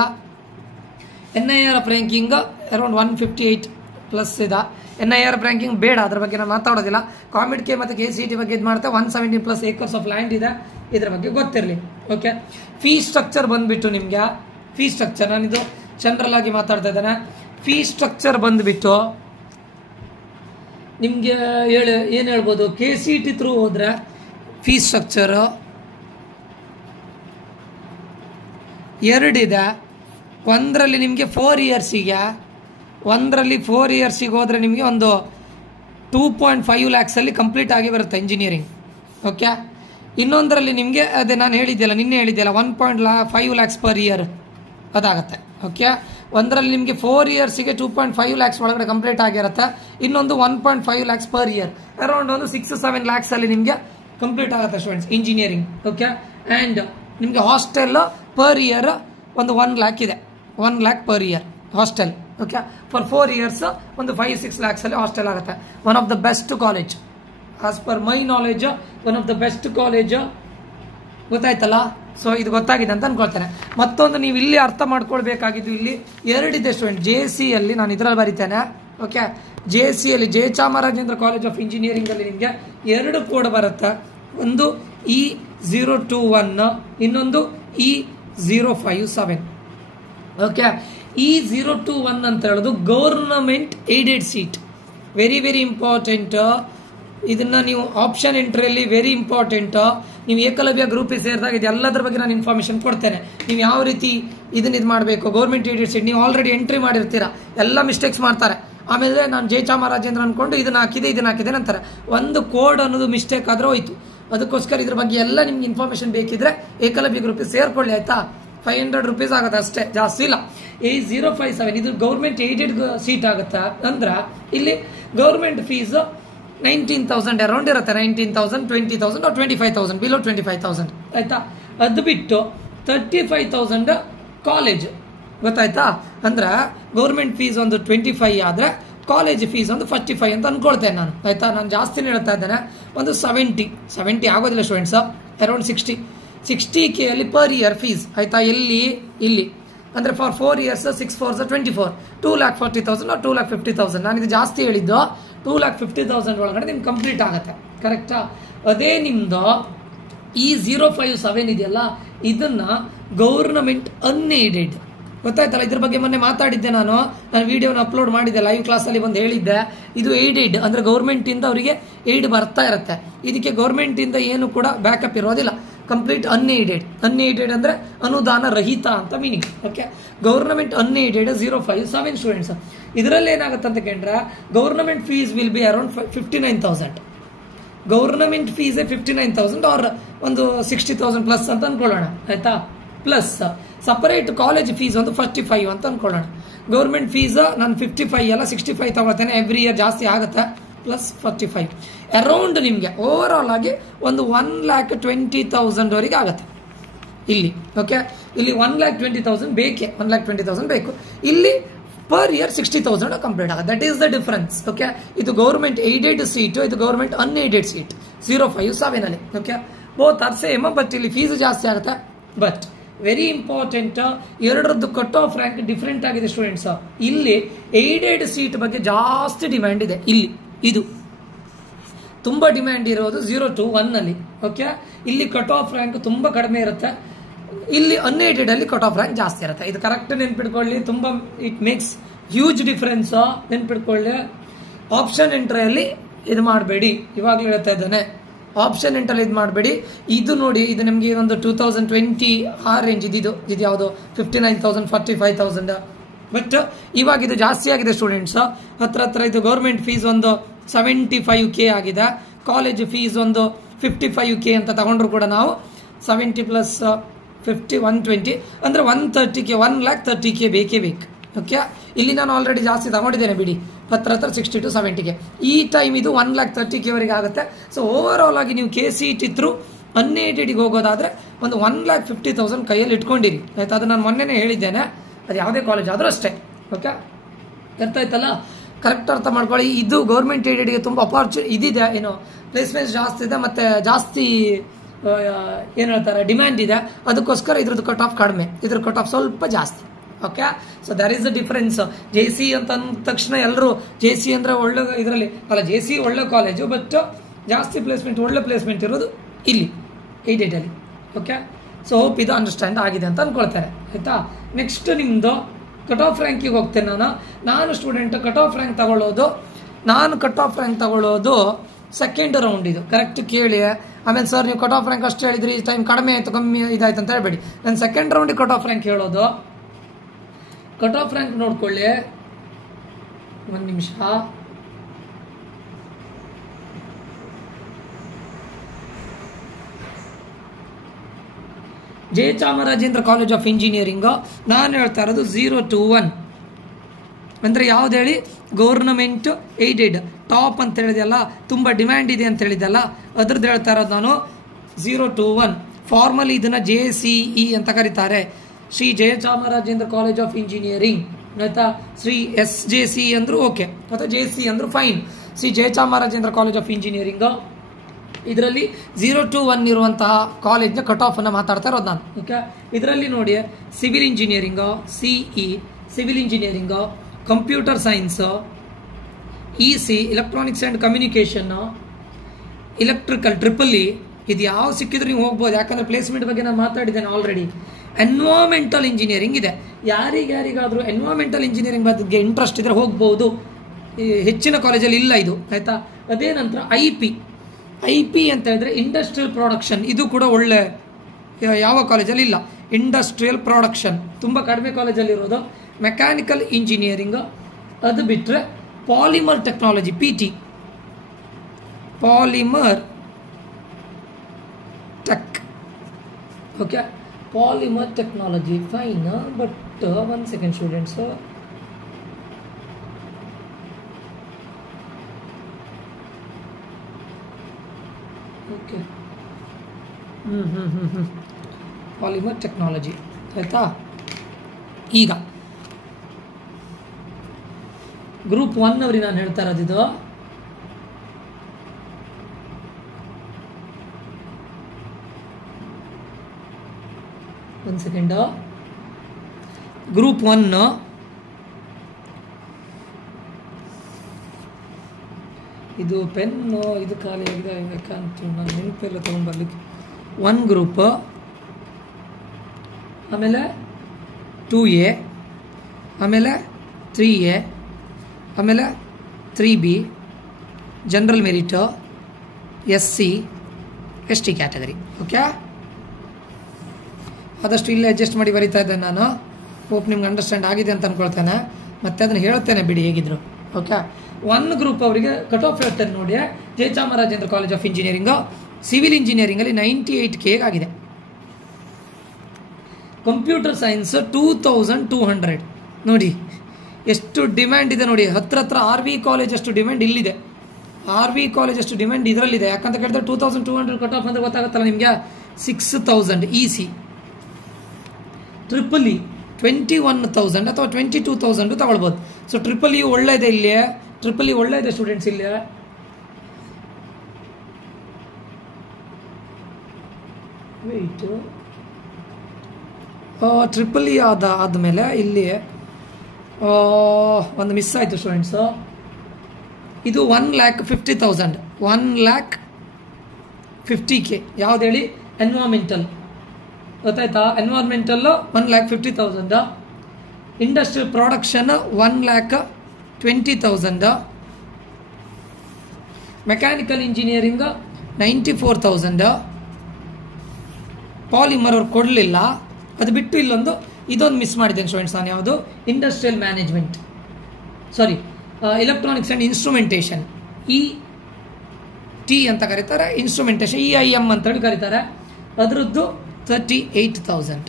NIRF ರ್ಯಾಂಕಿಂಗ್ ಅರೌಂಡ್ 158+ ಇದೆ. NIRF ರ್ಯಾಂಕಿಂಗ್ ಬೇಡ, ಅದ್ರ ಬಗ್ಗೆ ನಾನು ಮಾತಾಡೋದಿಲ್ಲ. ಕಾಮಿಡ್ಕೆ ಮತ್ತು KCET ಬಗ್ಗೆ ಇದು ಮಾಡ್ತೆ. 117+ ಏಕರ್ಸ್ ಆಫ್ ಲ್ಯಾಂಡ್ ಇದೆ, ಇದ್ರ ಬಗ್ಗೆ ಗೊತ್ತಿರಲಿ. ಓಕೆ. ಫೀ ಸ್ಟ್ರಕ್ಚರ್ ಬಂದುಬಿಟ್ಟು ನಿಮಗೆ, ಫೀ ಸ್ಟ್ರಕ್ಚರ್ ನಾನಿದು ಜನರಲ್ ಆಗಿ ಮಾತಾಡ್ತಾ ಇದ್ದೇನೆ. ಫೀ ಸ್ಟ್ರಕ್ಚರ್ ಬಂದುಬಿಟ್ಟು ನಿಮಗೆ ಏನು ಹೇಳ್ಬೋದು, KCET ಥ್ರೂ ಹೋದರೆ ಫೀ ಸ್ಟ್ರಕ್ಚರು 2 ಇದೆ. ಒಂದರಲ್ಲಿ ನಿಮಗೆ 4 ಇಯರ್ಸಿಗೆ, ಒಂದರಲ್ಲಿ 4 ಇಯರ್ಸಿಗೆ ಹೋದರೆ ನಿಮಗೆ ಒಂದು 2.5 lakhs ಕಂಪ್ಲೀಟ್ ಆಗಿ ಬರುತ್ತೆ ಇಂಜಿನಿಯರಿಂಗ್. ಓಕೆ. ಇನ್ನೊಂದರಲ್ಲಿ ನಿಮಗೆ ಅದೇ ನಾನು ಹೇಳಿದ್ದೆಲ್ಲ, ನಿನ್ನೆ ಹೇಳಿದ್ದೆಲ್ಲ, 1.5 lakhs per year ಅದಾಗುತ್ತೆ. ಓಕೆ. ಒಂದರಲ್ಲಿ ನಿಮಗೆ 4 ಇಯರ್ಸಿಗೆ 2.5 lakhs ಒಳಗಡೆ ಕಂಪ್ಲೀಟ್ ಆಗಿರುತ್ತೆ. ಇನ್ನೊಂದು 1.5 lakhs per year, ಅರೌಂಡ್ ಒಂದು 6-7 lakhs ನಿಮಗೆ ಕಂಪ್ಲೀಟ್ ಆಗುತ್ತೆ ಸ್ಟೂಡೆಂಟ್ಸ್ ಇಂಜಿನಿಯರಿಂಗ್. ಓಕೆ. ಆ್ಯಂಡ್ ನಿಮಗೆ ಹಾಸ್ಟೆಲ್ ಪರ್ ಇಯರ್ ಒಂದು 1 lakh ಇದೆ, 1 lakh per year hostel. Okay. For 4 years ಒಂದು 5-6 lakhs ಹಾಸ್ಟೆಲ್ ಆಗುತ್ತೆ. One of the best college as per my knowledge, one of the best college. ಗೊತ್ತಾಯ್ತಲ್ಲ? So ಇದು ಗೊತ್ತಾಗಿದೆ ಅಂತ ಅನ್ಕೊಳ್ತೇನೆ. ಮತ್ತೊಂದು ನೀವು ಇಲ್ಲಿ ಅರ್ಥ ಮಾಡ್ಕೊಳ್ಬೇಕಾಗಿದ್ದು, ಇಲ್ಲಿ 2 ಇದೆ ಸ್ಟೂಡೆಂಟ್. JC ನಾನು ಇದರಲ್ಲಿ ಬರಿತೇನೆ. Okay. JC Jayachamarajendra college of engineering ಅಲ್ಲಿ ನಿಮಗೆ 2 ಕೋಡ್ ಬರುತ್ತೆ. ಒಂದು E021, ಇನ್ನೊಂದು E057. ಓಕೆ. E021 ಅಂತ ಹೇಳೋದು government aided seat. Very very important. ಇದನ್ನ ನೀವು ಆಪ್ಷನ್ ಎಂಟ್ರಿಯಲ್ಲಿ ವೆರಿ ಇಂಪಾರ್ಟೆಂಟ್. ನೀವು ಏಕಲವ್ಯ ಗ್ರೂಪಿಗೆ ಸೇರಿದಾಗ ಇದು ಎಲ್ಲದರ ಬಗ್ಗೆ ನಾನು ಇನ್ಫಾರ್ಮೇಶನ್ ಕೊಡ್ತೇನೆ. ನೀವು ಯಾವ ರೀತಿ ಇದು ಮಾಡಬೇಕು. ಗೌರ್ಮೆಂಟ್ ಏಡೆಡ್ ಸೀಟ್ ನೀವು ಆಲ್ರೆಡಿ ಎಂಟ್ರಿ ಮಾಡಿರ್ತೀರಾ, ಎಲ್ಲ ಮಿಸ್ಟೇಕ್ಸ್ ಮಾಡ್ತಾರೆ. ಆಮೇಲೆ ನಾನು ಜಯಚಾಮರಾಜೇಂದ್ರ ಅನ್ಕೊಂಡು ಇದನ್ನ ಹಾಕಿದೆ ಅಂತಾರೆ. ಒಂದು ಕೋಡ್ ಅನ್ನೋದು ಮಿಸ್ಟೇಕ್ ಆದ್ರೆ ಹೋಯ್ತು. ಅದಕ್ಕೋಸ್ಕರ ಇದ್ರ ಬಗ್ಗೆ ಎಲ್ಲ ನಿಮ್ಗೆ ಇನ್ಫಾರ್ಮೇಶನ್ ಬೇಕಿದ್ರೆ ಏಕಲವ್ಯ ಗ್ರೂಪಿಗೆ ಸೇರ್ಕೊಳ್ಳಿ, ಆಯ್ತಾ? 500 rupees ಆಗುತ್ತೆ ಅಷ್ಟೇ, ಜಾಸ್ತಿ ಇಲ್ಲ. E057 ಇದು ಗೌರ್ಮೆಂಟ್ ಏಡೆಡ್ ಸೀಟ್ ಆಗುತ್ತೆ. ಅಂದ್ರೆ ಇಲ್ಲಿ ಗೌರ್ಮೆಂಟ್ ಫೀಸ್ 19,000 ಅರೌಂಡ್ ಇರುತ್ತೆ. 19,000, 20,000 or 25,000, ಬಿಲೋ 25,000 ಆಯ್ತಾ. ಅದು ಬಿಟ್ಟು 35,000 ಕಾಲೇಜ್. ಗೊತ್ತಾಯ್ತಾ? ಅಂದ್ರೆ ಗೌರ್ಮೆಂಟ್ ಫೀಸ್ ಒಂದು 25 ಆದ್ರೆ ಕಾಲೇಜ್ ಫೀಸ್ ಒಂದು 45 ಅಂತ ಅನ್ಕೊಳ್ತೇನೆ ನಾನು, ಆಯ್ತಾ? ನಾನು ಜಾಸ್ತಿನೇ ಹೇಳ್ತಾ ಇದ್ದೇನೆ. ಒಂದು 70 ಆಗೋದಿಲ್ಲ students, around 60K per year fees, ಆಯ್ತಾ? ಇಲ್ಲಿ ಅಂದ್ರೆ ಫಾರ್ 4 years 6 4s 24, 2,40,000 or 2,50,000. ನಾನು ಇದು ಜಾಸ್ತಿ ಹೇಳಿದ್ದು. 2,50,000 ಒಳಗಡೆ ನಿಮ್ಗೆ ಕಂಪ್ಲೀಟ್ ಆಗುತ್ತೆ. ಕರೆಕ್ಟಾ? ಅದೇ ನಿಮ್ದು E057 ಇದೆಯಲ್ಲ, ಇದನ್ನ ಗೌರ್ನಮೆಂಟ್ ಅನ್ಏಡೆಡ್. ಗೊತ್ತಾಯ್ತಲ್ಲ? ಇದ್ರ ಬಗ್ಗೆ ಮೊನ್ನೆ ಮಾತಾಡಿದ್ದೆ ನಾನು ವಿಡಿಯೋನ ಅಪ್ಲೋಡ್ ಮಾಡಿದ್ದೆ, ಲೈವ್ ಕ್ಲಾಸಲ್ಲಿ ಬಂದು ಹೇಳಿದ್ದೆ. ಇದು ಏಡೆಡ್ ಅಂದ್ರೆ ಗೌರ್ಮೆಂಟ್ ಇಂದ ಅವರಿಗೆ ಏಡ್ ಬರ್ತಾ ಇರುತ್ತೆ. ಇದಕ್ಕೆ ಗೌರ್ಮೆಂಟ್ ಇಂದ ಏನು ಕೂಡ ಬ್ಯಾಕಪ್ ಇರೋದಿಲ್ಲ. ಕಂಪ್ಲೀಟ್ ಅನ್ಏಡೆಡ್ ಅಂದ್ರೆ ಅನುದಾನ ರಹಿತ ಅಂತ meaning. Okay. Government unaided 057 students. ಇದರಲ್ಲಿ ಏನಾಗುತ್ತೆ ಅಂತ ಕೇಳಿದ್ರೆ, government fees will be around 59,000. Government fees 59,000 or ಒಂದು 60,000 ಪ್ಲಸ್ ಅಂತ ಅನ್ಕೊಳ್ಳೋಣ, ಆಯ್ತಾ? ಪ್ಲಸ್ ಸಪರೇಟ್ ಕಾಲೇಜ್ ಫೀಸ್ ಒಂದು 45 ಅಂತ ಅನ್ಕೊಳ್ಳೋಣ. ಗೌರ್ಮೆಂಟ್ ಫೀಸ್ ನಾನು 55 ಅಲ್ಲ 65 ತಗೊಳ್ತೇನೆ. ಎವ್ರಿ ಇಯರ್ ಜಾಸ್ತಿ ಆಗುತ್ತೆ. ಪ್ಲಸ್ 45 ಅರೌಂಡ್ ನಿಮಗೆ ಓವರ್ ಆಲ್ ಆಗಿ ಒಂದು 1,20,000 ವರೆಗೆ ಆಗುತ್ತೆ ಇಲ್ಲಿ. ಓಕೆ. ಇಲ್ಲಿ 1,20,000 ಬೇಕೆ, 1,20,000 ಬೇಕು. ಇಲ್ಲಿ ಪರ್ ಇಯರ್ 60,000 ಕಂಪ್ಲೀಟ್ ಆಗುತ್ತೆ. That is the difference. Okay. ಇದು ಗೌರ್ಮೆಂಟ್ ಏಡೆಡ್ ಸೀಟ್, ಇದು ಗೌರ್ಮೆಂಟ್ ಅನ್ಏಡೆಡ್ ಸೀಟ್ 057 ಅಲ್ಲಿ. Okay. Both are same, but ಇಲ್ಲಿ ಫೀಸ್ ಜಾಸ್ತಿ ಆಗುತ್ತೆ. ಬಟ್ ವೆರಿ ಇಂಪಾರ್ಟೆಂಟ್, ಎರಡರದ್ದು ಕಟ್ ಆಫ್ ರ್ಯಾಂಕ್ ಡಿಫರೆಂಟ್ ಆಗಿದೆ ಸ್ಟೂಡೆಂಟ್ಸ್. ಇಲ್ಲಿ ಏಡೆಡ್ ಸೀಟ್ ಬಗ್ಗೆ ಜಾಸ್ತಿ ಡಿಮ್ಯಾಂಡ್ ಇದೆ. ಇಲ್ಲಿ ಇದು ತುಂಬ ಡಿಮ್ಯಾಂಡ್ ಇರೋದು 0 to 1 ಅಲ್ಲಿ. ಓಕೆ, ಇಲ್ಲಿ ಕಟ್ ಆಫ್ ರ್ಯಾಂಕ್ ತುಂಬ ಕಡಿಮೆ ಇರುತ್ತೆ, ಇಲ್ಲಿ ಅನ್ಏಡೆಡ್ ಅಲ್ಲಿ ಕಟ್ ಆಫ್ ರ್ಯಾಂಕ್ ಜಾಸ್ತಿ ಇರುತ್ತೆ. ಇದು ಕರೆಕ್ಟ್ ನೆನ್ಪಿಟ್ಕೊಳ್ಳಿ, ತುಂಬ ಇಟ್ ಮೇಕ್ಸ್ ಹ್ಯೂಜ್ ಡಿಫರೆನ್ಸ್. ನೆನ್ಪಿಟ್ಕೊಳ್ಳಿ, ಆಪ್ಷನ್ ಎಂಟ್ರಿಯಲ್ಲಿ ಇದು ಮಾಡಬೇಡಿ, ಇವಾಗಲೂ ಹೇಳ್ತಾ ಇದ್ದಾನೆ, ಆಪ್ಷನ್ ಎಂಟ್ರಲ್ಲಿ ಇದು ಮಾಡಬೇಡಿ. ಇದು ನೋಡಿ, ಇದು ನಿಮಗೆ ಒಂದು 2020 ಆ ರೇಂಜ್ ಇದು ಯಾವುದು 59,000 45,000. ಬಟ್ ಇವಾಗ ಇದು ಜಾಸ್ತಿ ಆಗಿದೆ ಸ್ಟೂಡೆಂಟ್ಸ್. ಹತ್ರ ಇದು ಗೌರ್ಮೆಂಟ್ ಫೀಸ್ ಒಂದು 75K ಆಗಿದೆ, ಕಾಲೇಜ್ ಫೀಸ್ ಒಂದು 55K ಅಂತ ತಗೊಂಡ್ರು ಕೂಡ ನಾವು 70 ಪ್ಲಸ್ 50 120 ಅಂದರೆ 130K 1,30K ಬೇಕೇ ಬೇಕು. ಓಕೆ, ಇಲ್ಲಿ ನಾನು ಆಲ್ರೆಡಿ ಜಾಸ್ತಿ ತಗೊಂಡಿದ್ದೇನೆ ಬಿಡಿ, ಹತ್ರ 60 to 70K. ಈ ಟೈಮ್ ಇದು 1,30K ವರೆಗೆ ಆಗುತ್ತೆ. ಸೊ ಓವರ್ ಆಲ್ ಆಗಿ ನೀವು KCET ಥ್ರೂ ಅನ್ಏಡೆಡ್ಗೆ ಹೋಗೋದಾದ್ರೆ ಒಂದು 1,50,000 ಕೈಯಲ್ಲಿ ಇಟ್ಕೊಂಡಿರಿ, ಆಯ್ತಾ? ಅದು ನಾನು ಮೊನ್ನೆನೇ ಹೇಳಿದ್ದೇನೆ, ಅದು ಯಾವುದೇ ಕಾಲೇಜ್ ಆದರೂ ಅಷ್ಟೇ. ಓಕೆ, ಅರ್ಥ ಆಯ್ತಲ್ಲ? ಕರೆಕ್ಟ್ ಅರ್ಥ ಮಾಡ್ಕೊಳ್ಳಿ. ಇದು ಗೌರ್ಮೆಂಟ್ ಏಡೆಡ್ಗೆ ತುಂಬ ಇದಿದೆ, ಏನು ಪ್ಲೇಸ್ಮೆಂಟ್ಸ್ ಜಾಸ್ತಿ ಇದೆ, ಮತ್ತೆ ಜಾಸ್ತಿ ಏನು ಹೇಳ್ತಾರೆ ಡಿಮ್ಯಾಂಡ್ ಇದೆ, ಅದಕ್ಕೋಸ್ಕರ ಇದ್ರದ್ದು ಕಟ್ ಆಫ್ ಕಡಿಮೆ, ಇದ್ರ ಕಟ್ ಆಫ್ ಸ್ವಲ್ಪ ಜಾಸ್ತಿ. Okay, so there is the difference. JC ಅಂತ ಅಂದ ತಕ್ಷಣ ಎಲ್ಲರೂ JC ಅಂದ್ರೆ ಒಳ್ಳೆ ಇದರಲ್ಲಿ ಅಲ್ಲ, JC ಒಳ್ಳೆ ಕಾಲೇಜು, ಬಟ್ ಜಾಸ್ತಿ ಪ್ಲೇಸ್ಮೆಂಟ್ ಒಳ್ಳೆ ಪ್ಲೇಸ್ಮೆಂಟ್ ಇರೋದು ಇಲ್ಲಿ ಏಡೆಡಲ್ಲಿ. ಓಕೆ, ಸೊ ಹೋಪ್ ಇದು ಅಂಡರ್ಸ್ಟ್ಯಾಂಡ್ ಆಗಿದೆ ಅಂತ ಅನ್ಕೊಳ್ತಾರೆ, ಆಯ್ತಾ? ನೆಕ್ಸ್ಟ್ ನಿಮ್ಮದು ಕಟ್ ಆಫ್ ರ್ಯಾಂಕಿಗೆ ಹೋಗ್ತೇನೆ ನಾನು ಸ್ಟೂಡೆಂಟ್. ಕಟ್ ಆಫ್ ರ್ಯಾಂಕ್ ತಗೊಳ್ಳೋದು ಸೆಕೆಂಡ್ ರೌಂಡ್. ಇದು ಕರೆಕ್ಟ್ ಕೇಳಿ. ಆಮೇಲೆ ಸರ್ ನೀವು ಕಟ್ ಆಫ್ ರ್ಯಾಂಕ್ ಅಷ್ಟು ಹೇಳಿದ್ರಿ, ಟೈಮ್ ಕಡಿಮೆ ಆಯಿತು ಕಮ್ಮಿ ಇದಾಯ್ತು ಅಂತ ಹೇಳ್ಬೇಡಿ. ನಾನು ಸೆಕೆಂಡ್ ರೌಂಡಿಗೆ ಕಟ್ ಆಫ್ ರ್ಯಾಂಕ್ ಹೇಳೋದು. ಕಟ್ ಆಫ್ ರ್ಯಾಂಕ್ ನೋಡ್ಕೊಳ್ಳಿ, ಒಂದು ನಿಮಿಷ. ಜಯಚಾಮರಾಜೇಂದ್ರ ಕಾಲೇಜ್ ಆಫ್ ಇಂಜಿನಿಯರಿಂಗ್ ನಾನು ಹೇಳ್ತಾ ಇರೋದು 0 to 1 ಅಂದರೆ ಯಾವ್ದು ಹೇಳಿ, ಗೌರ್ನಮೆಂಟ್ ಏಡೆಡ್ ಟಾಪ್ ಅಂತ ಹೇಳಿದೆಯಲ್ಲ, ತುಂಬ ಡಿಮ್ಯಾಂಡ್ ಇದೆ ಅಂತ ಹೇಳಿದೆಲ್ಲ, ಅದ್ರದ್ದು ಹೇಳ್ತಾ ಇರೋದು ನಾನು 0 to 1. ಫಾರ್ಮಲಿ ಇದನ್ನ JCE ಅಂತ ಕರೀತಾರೆ, Shri Jayachamarajendra college of engineering, ಆಯ್ತಾ? ಶ್ರೀ SJC ಅಂದ್ರು ಓಕೆ, ಅಥವಾ JC ಅಂದ್ರು fine. Shri Jayachamarajendra college of engineering ಇದರಲ್ಲಿ 0 to 1 ಇರುವಂತಹ ಕಾಲೇಜ್ನ ಕಟ್ ಆಫ್ ಅನ್ನ ಮಾತಾಡ್ತಾ ಇರೋದು ನಾನು. ಓಕೆ, ಇದರಲ್ಲಿ ನೋಡಿ, civil engineering CE, civil engineering, computer science EC, electronics and communication, electrical EEE, ಇದು ಯಾವ ಸಿಕ್ಕಿದ್ರು ನೀವು ಹೋಗ್ಬೋದು, ಯಾಕಂದ್ರೆ ಪ್ಲೇಸ್ಮೆಂಟ್ ಬಗ್ಗೆ ನಾನು ಮಾತಾಡಿದ್ದೇನೆ ಆಲ್ರೆಡಿ. ಎನ್ವೈರನ್ಮೆಂಟಲ್ ಇಂಜಿನಿಯರಿಂಗ್ ಇದೆ, ಯಾರಿಗಾದ್ರೂ ಎನ್ವೈರನ್ಮೆಂಟಲ್ ಇಂಜಿನಿಯರಿಂಗ್ ಬಗ್ಗೆ ಇಂಟ್ರೆಸ್ಟ್ ಇದ್ರೆ ಹೋಗ್ಬೋದು, ಹೆಚ್ಚಿನ ಕಾಲೇಜಲ್ಲಿ ಇಲ್ಲ ಇದು, ಆಯ್ತಾ? ಅದೇ ನಂತರ IP ಅಂತ ಹೇಳಿದ್ರೆ ಇಂಡಸ್ಟ್ರಿಯಲ್ ಪ್ರೊಡಕ್ಷನ್, ಇದು ಕೂಡ ಒಳ್ಳೆ ಯಾವ ಕಾಲೇಜಲ್ಲಿ ಇಲ್ಲ. ಇಂಡಸ್ಟ್ರಿಯಲ್ ಪ್ರೊಡಕ್ಷನ್ ತುಂಬ ಕಡಿಮೆ ಕಾಲೇಜಲ್ಲಿ ಇರೋದು. ಮೆಕ್ಯಾನಿಕಲ್ ಇಂಜಿನಿಯರಿಂಗ್, ಅದು ಬಿಟ್ಟರೆ polymer technology PT, polymer tech. Okay, polymer technology fine, but 1 second students. Okay, polymer technology, ಆಯ್ತಾ? ಈಗ ಗ್ರೂಪ್ 1 ಅವ್ರಿಗೆ ನಾನು ಹೇಳ್ತಾ ಇರೋದು ಇದು. ಒಂದು ಸೆಕೆಂಡ್. ಗ್ರೂಪ್ 1 ಇದು ಪೆನ್ನು ಇದು ಖಾಲಿ ಆಗಿದೆ, ಯಾಕಂತ ನಾನು ನೆನಪೆಲ್ಲ ತೊಗೊಂಡ್ಬರ್ಲಿಕ್ಕೆ. 1 ಗ್ರೂಪ್, ಆಮೇಲೆ 2A, ಆಮೇಲೆ 3A, ಆಮೇಲೆ 3B, general merit, SC ST category. Okay, ಆದಷ್ಟು ಇಲ್ಲೇ ಅಡ್ಜಸ್ಟ್ ಮಾಡಿ ಬರೀತಾ ಇದ್ದೇನೆ ನಾನು. ಹೋಪ್ ನಿಮ್ಗೆ ಅಂಡರ್ಸ್ಟ್ಯಾಂಡ್ ಆಗಿದೆ ಅಂತ ಅನ್ಕೊಳ್ತೇನೆ, ಮತ್ತೆ ಅದನ್ನು ಹೇಳ್ತೇನೆ ಬಿಡಿ ಹೇಗಿದ್ರು. ಓಕೆ, 1 ಗ್ರೂಪ್ ಅವರಿಗೆ ಕಟ್ ಆಫ್ ಹೇಳ್ತೇನೆ ನೋಡಿ. Jayachamarajendra college of engineering civil ಇಂಜಿನಿಯರಿಂಗಲ್ಲಿ 98K ಆಗಿದೆ. ಕಂಪ್ಯೂಟರ್ ಸೈನ್ಸ್ 2200 ನೋಡಿ ಎಷ್ಟು ಡಿಮ್ಯಾಂಡ್ ಇದೆ ನೋಡಿ. ಹತ್ರ RV ಕಾಲೇಜ್ ಅಷ್ಟು ಡಿಮ್ಯಾಂಡ್ ಇಲ್ಲಿದೆ, RV ಕಾಲೇಜ್ ಅಷ್ಟು ಡಿಮ್ಯಾಂಡ್ ಇದರಲ್ಲಿದೆ. ಯಾಕಂತ ಕೇಳಿದ್ರೆ 2200 ಕಟ್ ಆಫ್ ಅಂದ್ರೆ ಗೊತ್ತಾಗುತ್ತಲ್ಲ ನಿಮಗೆ. 6000 EC, EEE 21,000 ಅಥವಾ 22,000 ತಗೊಳ್ಬೋದು. ಸೊ EEE ಒಳ್ಳೆಯದೇ, ಇಲ್ಲಿ EEE ಒಳ್ಳೆಯದೇ ಸ್ಟೂಡೆಂಟ್ಸ್. ಇಲ್ಲಿ ವೆಯ್ಟ್, EEE ಆದಮೇಲೆ ಇಲ್ಲಿ ಒಂದು ಮಿಸ್ ಆಯಿತು ಸ್ಟೂಡೆಂಟ್ಸು. ಇದು 1,50,000 1,50,000 ಯಾವ್ದು ಹೇಳಿ? ಎನ್ವೈರ್ಮೆಂಟಲ್. ಗೊತ್ತಾಯ್ತಾ? Environmental 1,50,000. Industrial production 1,20,000. Mechanical engineering 94,000. Polymer ಅವ್ರು ಕೊಡಲಿಲ್ಲ. ಅದು ಬಿಟ್ಟು ಇದೊಂದು ಮಿಸ್ ಮಾಡಿದ್ದೇನೆ ಸ್ಟೂಡೆಂಟ್ಸ್ ನಾನು. ಯಾವುದು? Industrial management, sorry, electronics and instrumentation, ET ಅಂತ ಕರೀತಾರೆ. ಇನ್ಸ್ಟ್ರುಮೆಂಟೇಷನ್ EIM ಅಂತೇಳಿ ಕರೀತಾರೆ. ಅದರದ್ದು 38,000.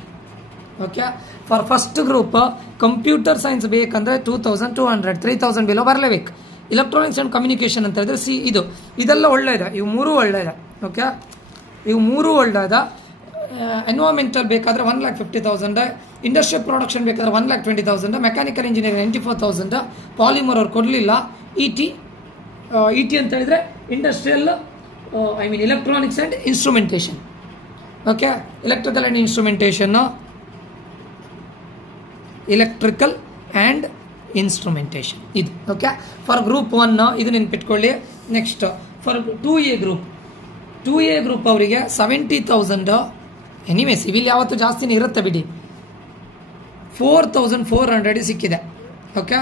Okay. For first group computer science ಬೇಕಂದ್ರೆ 2,200, 3,000 ಬಿಲೋ ಬರಲೇಬೇಕು. ಇಲೆಕ್ಟ್ರಾನಿಕ್ಸ್ ಆ್ಯಂಡ್ ಕಮ್ಯುನಿಕೇಷನ್ ಅಂತ ಹೇಳಿದ್ರೆ ಇದೆಲ್ಲ ಒಳ್ಳೆಯದ. ಇವು ಮೂರು ಒಳ್ಳೆಯದ. ಓಕೆ, ಇವು ಮೂರು ಒಳ್ಳೆಯದ. ಎನ್ವೈರ್ಮೆಂಟಲ್ ಬೇಕಾದರೆ 1,50,000, ಇಂಡಸ್ಟ್ರಿಯಲ್ ಪ್ರೊಡಕ್ಷನ್ ಬೇಕಾದರೆ 1,20,000, ಮೆಕ್ಯಾನಿಕಲ್ ಇಂಜಿನಿಯರಿಂಗ್ 94,000. ಪಾಲಿಮರ್ ಅವ್ರು ಕೊಡಲಿಲ್ಲ. ET ಅಂತ ಹೇಳಿದ್ರೆ industrial, electronics and instrumentation. Okay, electrical and instrumentation ಇದು. ಓಕೆ, ಫಾರ್ ಗ್ರೂಪ್ 1 ಇದು ನೆನ್ಪಿಟ್ಕೊಳ್ಳಿ. ನೆಕ್ಸ್ಟ್ ಫಾರ್ 2A ಗ್ರೂಪ್ ಅವರಿಗೆ 70,000. ಎನಿವೆ ಸಿವಿಲ್ ಯಾವತ್ತು ಜಾಸ್ತಿನೇ ಇರುತ್ತೆ ಬಿಡಿ. 4,400 ಸಿಕ್ಕಿದೆ. ಓಕೆ,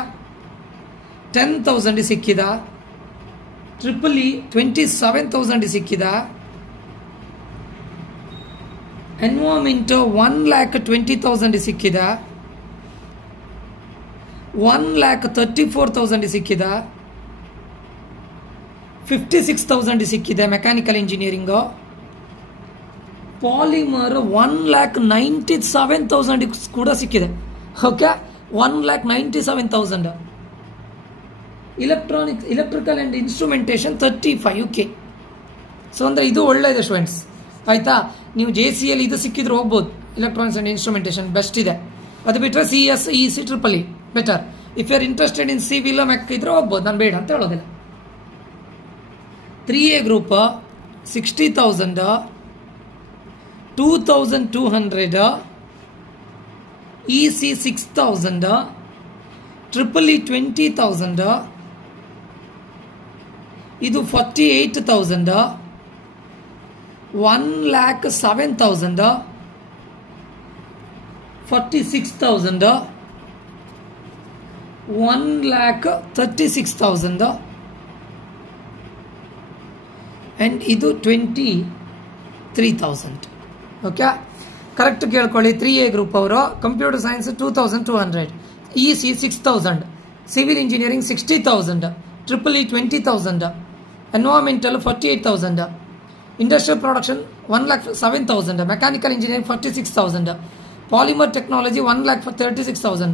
10,000 ಸಿಕ್ಕಿದ. EEE 27,000 ಸಿಕ್ಕಿದ. ಎನ್ವೈರ್ಮೆಂಟ್ 1,20,000 ಸಿಕ್ಕಿದ. 1,34,000 ಸಿಕ್ಕಿದ. 56,000 ಸಿಕ್ಕಿದೆ ಮೆಕ್ಯಾನಿಕಲ್ ಇಂಜಿನಿಯರಿಂಗ್. ಪಾಲಿಮರ್ 1,97,000 ಕೂಡ ಸಿಕ್ಕಿದೆ. Okay, 1,97,000. Electrical and instrumentation 35K. So ಅಂದರೆ ಇದು ಒಳ್ಳೆಯದೆ ಸ್ಟೂಡೆಂಟ್ಸ್. ಆಯಿತಾ? ನೀವು JCL ಇದು ಸಿಕ್ಕಿದ್ರೆ ಹೋಗ್ಬೋದು. ಎಲೆಕ್ಟ್ರಾನಿಕ್ಸ್ ಆ್ಯಂಡ್ ಇನ್ಸ್ಟ್ರುಮೆಂಟೇಷನ್ ಬೆಸ್ಟ್ ಇದೆ. ಅದು ಬಿಟ್ಟರೆ CS, EC, EEE better. If you are interested in civil mech ಇದ್ರೆ ಹೋಗ್ಬೋದು, ನಾನು ಬೇಡ ಅಂತ ಹೇಳೋದಿಲ್ಲ. 3A ಗ್ರೂಪ್ 60,000, 2,200, EC 6,000, EEE 20,000, ಇದು 48,000, 1,07,000, 46,000, 1,36,000 and ಇದು 23,000. ಓಕೆ, ಕರೆಕ್ಟ್ ಕೇಳ್ಕೊಳ್ಳಿ. 3A ಗ್ರೂಪ್ ಅವರು computer science 2,200, EC 6,000, civil engineering 60,000, EEE 20,000, environmental 48,000, industrial production 1,07,000, mechanical engineering 46,000, polymer technology 1,36,000,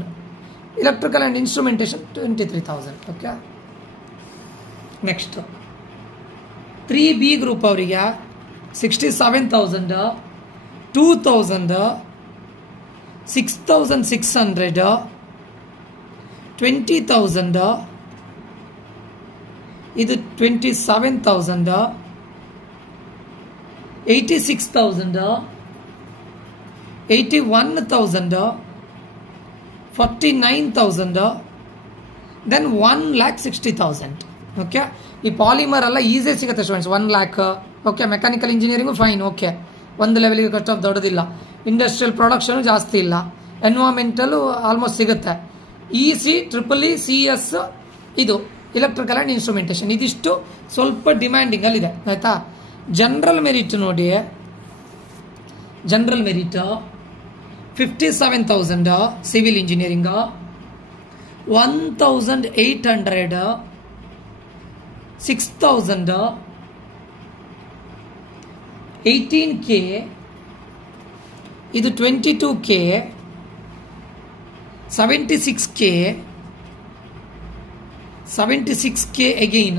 electrical and instrumentation 23,000. Okay, next 3B group ಅವರಿಗೆ 67,000, 2,000, 6,600, 20,000, ಇದು 27,000, 86,000, 81,000, 49,000, then 1,60,000. ಓಕೆ, ಈ polymer ಎಲ್ಲ easy ಸಿಗುತ್ತೆ students. 1 lakh. Okay, mechanical engineering fine. Okay, ಒಂದು ಲೆವೆಲ್ಗೆ cut off ದೊಡ್ಡದಿಲ್ಲ. Industrial production ಜಾಸ್ತಿ ಇಲ್ಲ. ಎನ್ವೈರ್ಮೆಂಟಲು almost ಸಿಗುತ್ತೆ. EC, EEE, CS, ಇದು ಎಲೆಕ್ಟ್ರಿಕಲ್ ಆ್ಯಂಡ್ ಇನ್ಸ್ಟ್ರುಮೆಂಟೇಷನ್ ಇದಿಷ್ಟು ಸ್ವಲ್ಪ ಡಿಮ್ಯಾಂಡಿಂಗಲ್ಲಿದೆ. ಆಯಿತಾ? ಜನರಲ್ ಮೆರಿಟ್ ನೋಡಿ. General merit 57,000 civil engineering, 1,800, 6,000, 18K, ಇದು 22K, 76K, 76K again,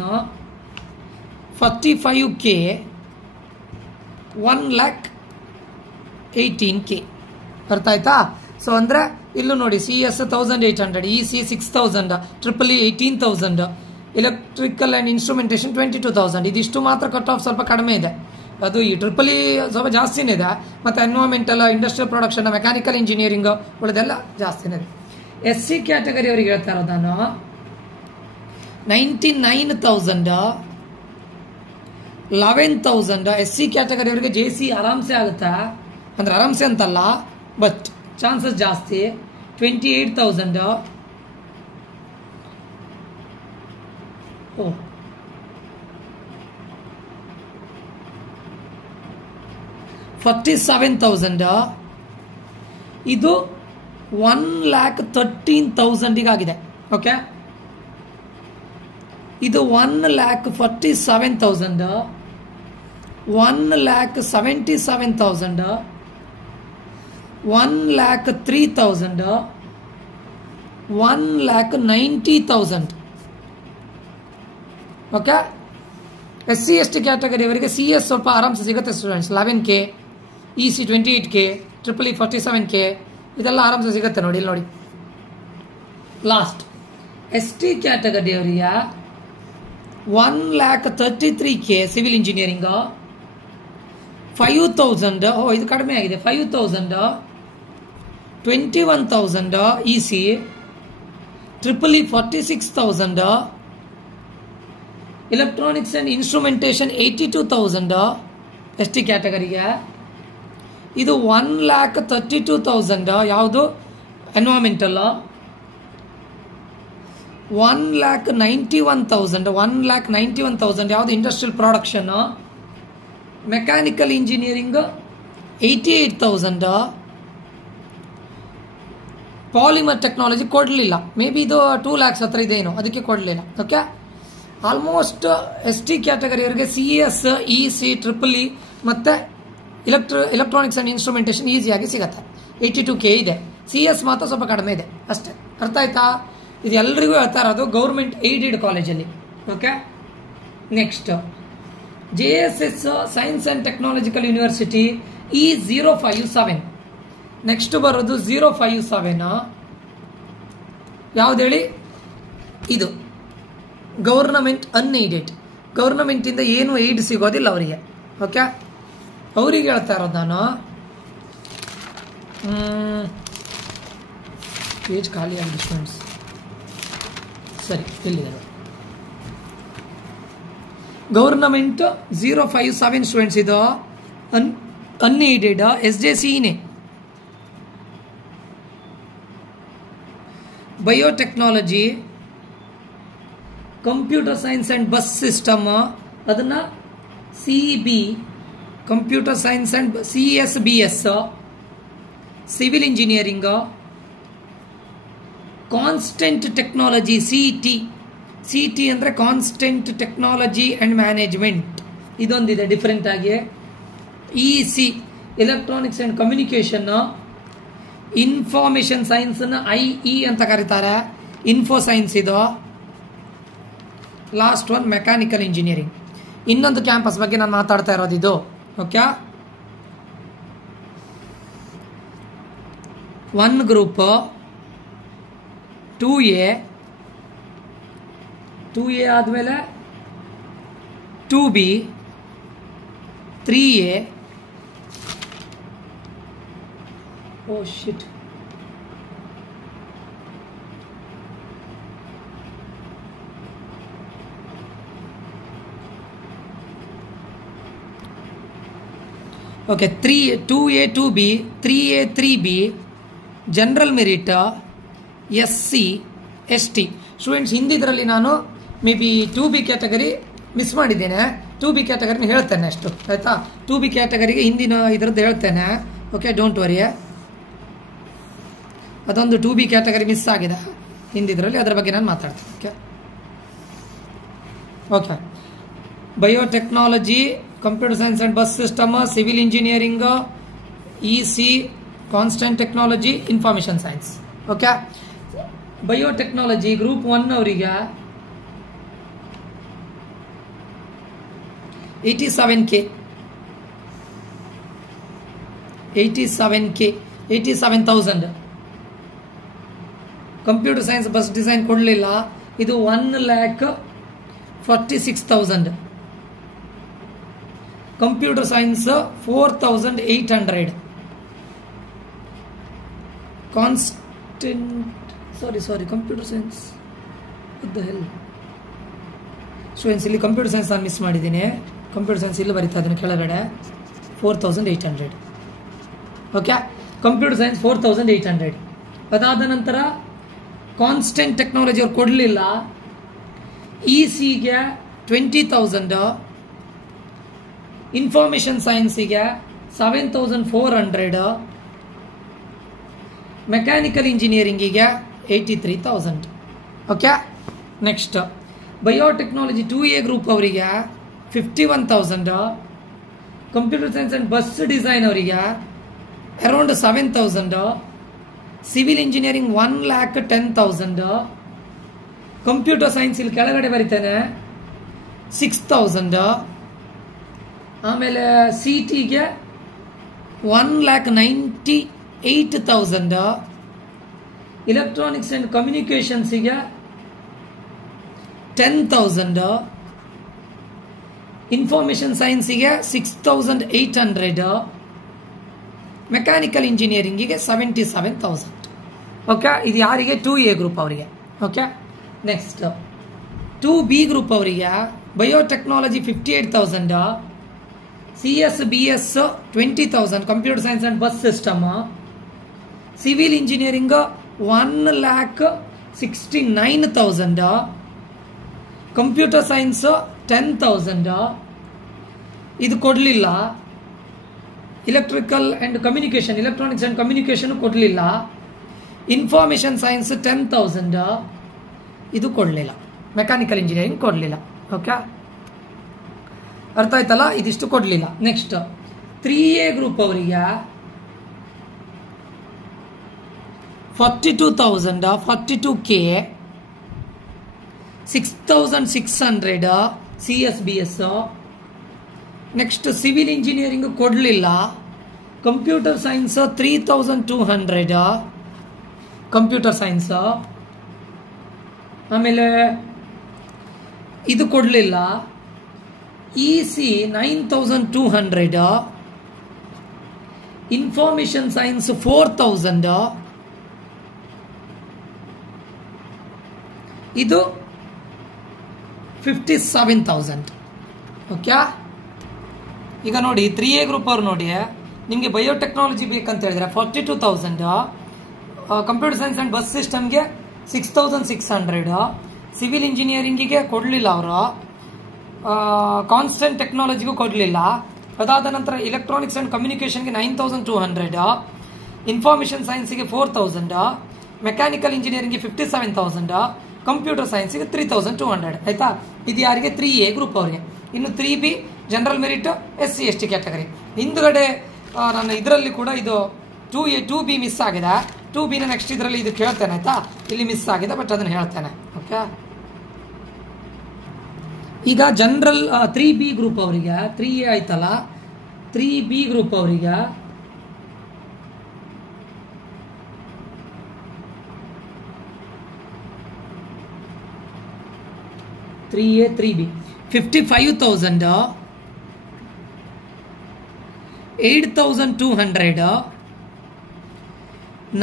45K, 1,18K. ಅರ್ಥ ಆಯ್ತಾ? ಸೊ ಅಂದರೆ ಇಲ್ಲೂ ನೋಡಿ, CS 1,800, EC 6,000, EEE 18,000, electrical and instrumentation 22,000. ಇದಿಷ್ಟು ಮಾತ್ರ ಕಟ್ ಆಫ್ ಸ್ವಲ್ಪ ಕಡಿಮೆ ಇದೆ. ಅದು ಈ EEE ಸ್ವಲ್ಪ ಜಾಸ್ತಿನೇ ಇದೆ. ಮತ್ತು environmental, industrial production, mechanical engineering ಉಳಿದೆಲ್ಲ ಜಾಸ್ತಿನೇ ಇದೆ. SC ಕ್ಯಾಟಗರಿ ಅವ್ರಿಗೆ ಹೇಳ್ತಾ ಇರೋದು ನಾನು 99,000, 11,000. SC ಕ್ಯಾಟಗರಿ ಅವರಿಗೆ JC ಆರಾಮ್ಸೆ ಆಗುತ್ತಾ ಅಂದ್ರೆ ಆರಾಮ್ಸೆ ಅಂತಲ್ಲ ಬಟ್ ಚಾನ್ಸಸ್ ಜಾಸ್ತಿ. 28,000. 47,000. ಇದು 1,13,000 ಆಗಿದೆ. ಓಕೆ, ಇದು 1,47,000, 1,77,000, 1,03,000, 1,90,000. ಓಕೆ, SC ST ಕ್ಯಾಟಗರಿ ಅವರಿಗೆ CS ಸ್ವಲ್ಪ ಆರಾಮ್ಸೆ ಸಿಗುತ್ತೆ students. 11K, EC 28K, EEE 47K, ಇದೆಲ್ಲ ಆರಾಮ್ಸೆ ಸಿಗುತ್ತೆ ನೋಡಿ. ಇಲ್ಲಿ ನೋಡಿ, ಲಾಸ್ಟ್ ST ಕ್ಯಾಟಗರಿ ಅವರಿಗೆ 1,33K ಸಿವಿಲ್ ಇಂಜಿನಿಯರಿಂಗ್, 5,000. ಇದು ಕಡಿಮೆ ಆಗಿದೆ. 5,000, 21,000 EC, EEE 46,000, electronics and instrumentation 82,000 ST ಕ್ಯಾಟಗರಿಗೆ. ಇದು 1,32,000 ಯಾವುದು ಎನ್ವೈರನ್ಮೆಂಟಲ್, 1,91,000 ಯಾವುದು industrial production. Mechanical engineering 88,000. Polymer technology ಕೊಡಲಿಲ್ಲ, ಮೇ ಬಿ ಇದು 2 lakhs ಹತ್ರ ಇದೇನು, ಅದಕ್ಕೆ ಕೊಡಲಿಲ್ಲ. Okay, almost ST ಕ್ಯಾಟಗರಿಯವರಿಗೆ CS, EC, EEE ಮತ್ತು ಎಲೆಕ್ಟ್ರಾನಿಕ್ಸ್ ಆ್ಯಂಡ್ ಇನ್ಸ್ಟ್ರುಮೆಂಟೇಷನ್ ಈಸಿಯಾಗಿ ಸಿಗುತ್ತೆ. 82K ಇದೆ. CS ಮಾತ್ರ ಸ್ವಲ್ಪ ಕಡಿಮೆ ಇದೆ ಅಷ್ಟೇ. ಅರ್ಥ ಆಯ್ತಾ? ಇದು ಎಲ್ರಿಗೂ ಹೇಳ್ತಾ ಇರೋದು ಗೌರ್ಮೆಂಟ್ ಏಡೆಡ್ ಕಾಲೇಜಲ್ಲಿ. Okay, next JSS science and technological university E057. Next ಬರೋದು 057. ಯಾವ್ದು ಹೇಳಿ? ಇದು ಗೌರ್ನಮೆಂಟ್ ಅನ್ಏಡೆಡ್. ಗೌರ್ನಮೆಂಟಿಂದ ಏನು ಏಡ್ ಸಿಗೋದಿಲ್ಲ ಅವರಿಗೆ. ಓಕೆ, ಅವರಿಗೆ ಹೇಳ್ತಾ ಇರೋದು ನಾನು. ಪೇಜ್ ಖಾಲಿ ಆಗಿದೆ ಸ್ಟೂಡೆಂಟ್ಸ್. ಸರಿ, ಎಲ್ಲಿದೆ ಗೌರ್ನಮೆಂಟ್ 057 ಸ್ಟೂಡೆಂಟ್ಸ್. ಇದು ಅನ್ಏಡೆಡ್ SJCನೇ. Biotechnology, computer science and bus system, ಅದನ್ನ CB, computer science and CSBS, civil engineering, constant technology CT ಅಂದರೆ ಕಾನ್ಸ್ಟೆಂಟ್ ಟೆಕ್ನಾಲಜಿ ಅಂಡ್ ಮ್ಯಾನೇಜ್ಮೆಂಟ್. ಇದೊಂದಿದೆ ಡಿಫರೆಂಟ್ ಆಗಿ. EC electronics and communication, information science IE ಅಂತ ಕರೀತಾರೆ, info science ಇದು. Last one mechanical engineering. ಇನ್ನೊಂದು campus ಬಗ್ಗೆ ನಾನು ಮಾತಾಡ್ತಾ ಇರೋದು ಇದು. ಓಕೆ, 1 ಗ್ರೂಪ್ 2A ಆದಮೇಲೆ 2B, 3A. Oh shit, okay, 2A 2B, 3A 3B, general merit, SC ST. Students, ಹಿಂದಿದ್ರಲ್ಲಿ ನಾನು may be 2B category miss ಮಾಡಿದ್ದೇನೆ. 2B ಕ್ಯಾಟಗರಿನ ಹೇಳ್ತೇನೆ ಅಷ್ಟು, ಆಯಿತಾ? 2B ಕ್ಯಾಟಗರಿಗೆ ಹಿಂದಿನ ಇದರದ್ದು ಹೇಳ್ತೇನೆ. Okay, don't worry. ಅದೊಂದು 2B ಕ್ಯಾಟಗರಿ ಮಿಸ್ ಆಗಿದೆ ಹಿಂದಿದ್ರಲ್ಲಿ, ಅದರ ಬಗ್ಗೆ ನಾನು ಮಾತಾಡ್ತೀನಿ. Okay okay biotechnology, computer science and bus system, civil engineering, EC, constant technology, information science. Okay, biotechnology group 1 ಅವರಿಗೆ 87K, 87,000. Computer science bus design ಕೊಡಲಿಲ್ಲ. ಇದು 1,46,000. Computer science 4,800. Computer science students, ಇಲ್ಲಿ computer science ನಾನು ಮಿಸ್ ಮಾಡಿದ್ದೀನಿ. Computer science ಇಲ್ಲಿ ಬರೀತಾ ಇದ್ದೀನಿ ಕೆಳಗಡೆ 4800. ಓಕೆ, ಕಂಪ್ಯೂಟರ್ ಸೈನ್ಸ್ 4800. ಅದಾದ ನಂತರ ಕಾನ್ಸ್ಟೆಂಟ್ ಟೆಕ್ನಾಲಜಿ ಅವ್ರು ಕೊಡಲಿಲ್ಲ. ಇಸಿಗೆ 20,000, ಇನ್ಫಾರ್ಮೇಷನ್ ಸೈನ್ಸಿಗೆ 7,400, ಮೆಕ್ಯಾನಿಕಲ್ ಇಂಜಿನಿಯರಿಂಗಿಗೆ 83,000. ಓಕೆ, ನೆಕ್ಸ್ಟ್ ಬಯೋಟೆಕ್ನಾಲಜಿ 2A ಗ್ರೂಪ್ ಅವರಿಗೆ 51,000, computer science and bus design ಅವರಿಗೆ around 7,000, civil engineering 1,10,000, computer science ಇಲ್ಲಿ ಕೆಳಗಡೆ ಬರೀತೇನೆ 6,000, ಆಮೇಲೆ CTಗೆ 1,98,000, electronics and ಕಮ್ಯುನಿಕೇಶನ್ಸಿಗೆ 10,000, information ಸೈನ್ಸಿಗೆ 6,800, mechanical ಇಂಜಿನಿಯರಿಂಗಿಗೆ 77,000. Okay, ಇದು ಯಾರಿಗೆ? 2A ಗ್ರೂಪ್ ಅವರಿಗೆ. ಓಕೆ, ನೆಕ್ಸ್ಟ್ 2B ಗ್ರೂಪ್ ಅವರಿಗೆ biotechnology 58,000, CSBS 20,000, computer science and bus system, civil engineering 1,69,000, computer science 10,000. ಇದು ಕೊಡಲಿಲ್ಲ. ಎಲೆಕ್ಟ್ರಾನಿಕ್ಸ್ ಅಂಡ್ ಕಮ್ಯುನಿಕೇಶನ್ ಕೊಡಲಿಲ್ಲ. ಇನ್ಫಾರ್ಮೇಷನ್ ಸೈನ್ಸ್ 10,000, ಇದು ಕೊಡಲಿಲ್ಲ. ಮೆಕ್ಯಾನಿಕಲ್ ಇಂಜಿನಿಯರಿಂಗ್ ಕೊಡಲಿಲ್ಲ. ಓಕೆ, ಅರ್ಥ ಆಯ್ತಲ್ಲ, ಇದಿಷ್ಟು ಕೊಡಲಿಲ್ಲ. ನೆಕ್ಸ್ಟ್ 3A ಗ್ರೂಪ್ ಅವರಿಗೆ 42,000, 42K, 6,600 CSBS. Next civil engineering ಕೊಡಲಿಲ್ಲ. Computer science 3,200, computer science. ಆಮೇಲೆ ಇದು ಕೊಡಲಿಲ್ಲ. EC 9,200, ಇನ್ಫಾರ್ಮೇಷನ್ ಸೈನ್ಸ್ 4,000, ಇದು 57,000. ಓಕೆ, ಈಗ ನೋಡಿ 3A ಗ್ರೂಪ್ ಅವ್ರು ನೋಡಿ, ನಿಮಗೆ ಬಯೋಟೆಕ್ನಾಲಜಿ ಬೇಕಂತ ಹೇಳಿದ್ರೆ 42,000, ಕಂಪ್ಯೂಟರ್ ಸೈನ್ಸ್ ಅಂಡ್ ಬಸ್ ಸಿಸ್ಟಮ್ಗೆ 6,600, ಸಿವಿಲ್ ಇಂಜಿನಿಯರಿಂಗಿಗೆ ಕೊಡಲಿಲ್ಲ ಅವರು, ಕಾನ್ಸ್ಟೆಂಟ್ ಟೆಕ್ನಾಲಜಿಗೂ ಕೊಡಲಿಲ್ಲ. ಅದಾದ ನಂತರ ಇಲೆಕ್ಟ್ರಾನಿಕ್ಸ್ ಅಂಡ್ ಕಮ್ಯುನಿಕೇಶನ್ಗೆ 9,200, ಇನ್ಫಾರ್ಮೇಷನ್ ಸೈನ್ಸಿಗೆ 4,000, ಮೆಕ್ಯಾನಿಕಲ್ ಇಂಜಿನಿಯರಿಂಗ್ಗೆ 57,000, ಕಂಪ್ಯೂಟರ್ ಸೈನ್ಸಿಗೆ 3,200. ಆಯ್ತಾ, ಇದು ಯಾರಿಗೆ? 3A ಗ್ರೂಪ್ ಅವರಿಗೆ. ಇನ್ನು 3B general merit SC/ST category. ಹಿಂದುಗಡೆ ನಾನು ಇದರಲ್ಲಿ ಕೂಡ ಇದು 2B ಮಿಸ್ ಆಗಿದೆ. 2Bನ ನೆಕ್ಸ್ಟ್ ಇದರಲ್ಲಿ ಇದು ಕೇಳ್ತೇನೆ. ಆಯ್ತಾ, ಇಲ್ಲಿ ಮಿಸ್ ಆಗಿದೆ, ಬಟ್ ಅದನ್ನು ಹೇಳ್ತೇನೆ. ಓಕೆ, ಈಗ ಜನರಲ್ 3B ಗ್ರೂಪ್ ಅವರಿಗೆ 3A ಆಯ್ತಲ್ಲ, 3B ಗ್ರೂಪ್ ಅವರಿಗೆ 3A 3B 55,000, 8,200,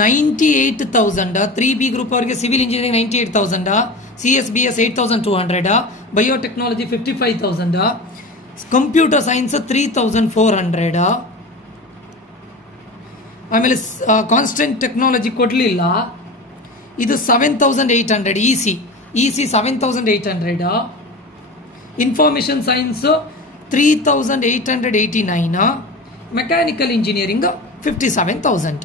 98,000. 3B ಗ್ರೂಪ್ ಅವರಿಗೆ civil engineering 98,000, CSBS 8,200, biotechnology 55,000, computer science 3,400. ಆಮೇಲೆ ಕಾನ್ಸ್ಟೆಂಟ್ ಟೆಕ್ನಾಲಜಿ ಕೊಡಲಿಲ್ಲ. ಇದು 7,800. EC 7,800, information science 3,889, mechanical engineering 57,000.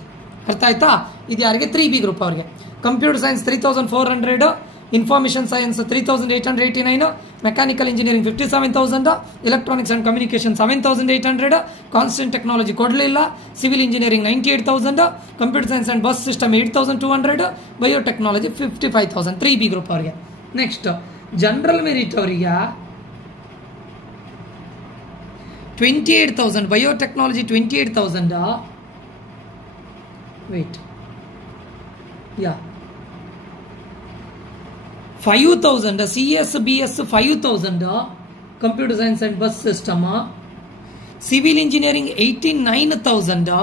ಅರ್ಥ ಆಯ್ತಾ? ಇದು ಯಾರಿಗೆ? 3B ಗ್ರೂಪ್ ಅವರಿಗೆ. Computer science 3,400, information science 3,889, mechanical engineering 57,000, electronics and communication 7,800, constant technology ಕೊಡಲಿಲ್ಲ. Civil engineering 98,000, computer science and bus system 8,200, biotechnology 55,000. 3B group ಅವರಿಗೆ. ನೆಕ್ಸ್ಟ್ ಜನರಲ್ ಮೆರಿಟ್ ಅವರಿಗೆ 28,000, biotechnology 28,000. Wait, 5,000 CSBS 5,000, computer science and bus system. Civil engineering 89,000,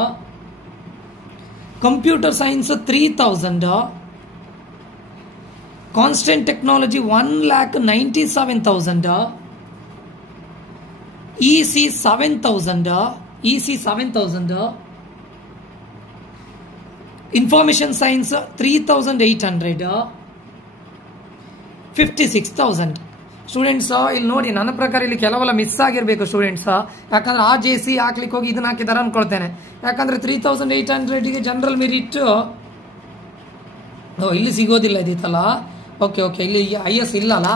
computer science 3,000, constant technology 1,97,000, EC 7000, EC 7000, Information Science 3800, 56,000. Students ಇಲ್ಲಿ ನೋಡಿ, ನನ್ನ ಪ್ರಕಾರ ಇಲ್ಲಿ ಕೆಲವೆಲ್ಲ miss ಆಗಿರಬೇಕು students. ಯಾಕಂದ್ರೆ ಆ JC ಹಾಕ್ಲಿಕ್ಕೆ ಹೋಗಿ ಇದನ್ನ ಹಾಕಿದಾರೆ ಅನ್ಕೊಳ್ತೇನೆ. ಯಾಕಂದ್ರೆ 3800ಗೆ ಜನರಲ್ ಮೆರಿಟ್ ಇಲ್ಲಿ ಸಿಗೋದಿಲ್ಲ ಇದಿತ್ತಲ್ಲ. ಓಕೆ ಇಲ್ಲಿ IS ಇಲ್ಲಲ್ಲ,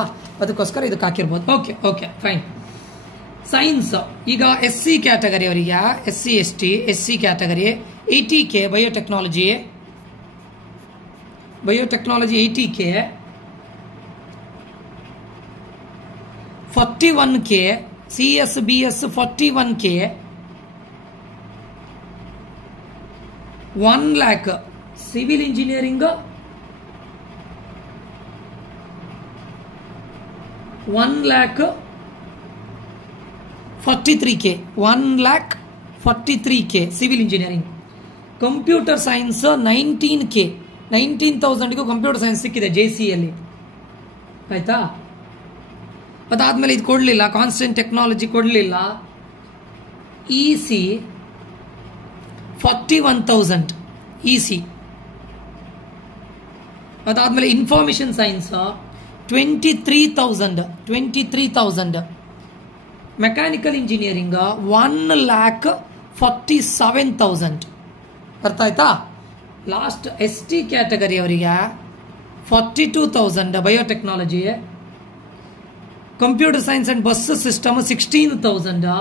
ಅದಕ್ಕೋಸ್ಕರ ಇದಕ್ಕೆ ಹಾಕಿರ್ಬೋದು. Okay fine. ಸೈನ್ಸ್ ಈಗ SC ಕ್ಯಾಟಗರಿ ಅವರಿಗೆ, SC ST SC category 80K, biotechnology 80K, 41K, CS BS 41K, 1 lakh civil engineering 1,43K, 1,43K civil engineering. Computer science 19K, 19,000ಗೂ ಕಂಪ್ಯೂಟರ್ ಸೈನ್ಸ್ ಸಿಕ್ಕಿದೆ JCಯಲ್ಲಿ. ಆಯ್ತಾ? ಅದಾದ್ಮೇಲೆ ಇದು ಕೊಡಲಿಲ್ಲ, ಕಾನ್ಸ್ಟೆಂಟ್ ಟೆಕ್ನಾಲಜಿ ಕೊಡಲಿಲ್ಲ. EC 41,000 EC. ಅದಾದ್ಮೇಲೆ ಇನ್ಫಾರ್ಮೇಶನ್ ಸೈನ್ಸ್ 23,000. Mechanical engineering 1,47,000. ಅರ್ಥ ಆಯ್ತಾ? ಲಾಸ್ಟ್ ST ಕ್ಯಾಟಗರಿ ಅವರಿಗೆ 42,000 biotechnology. Computer science and bus system 16,000.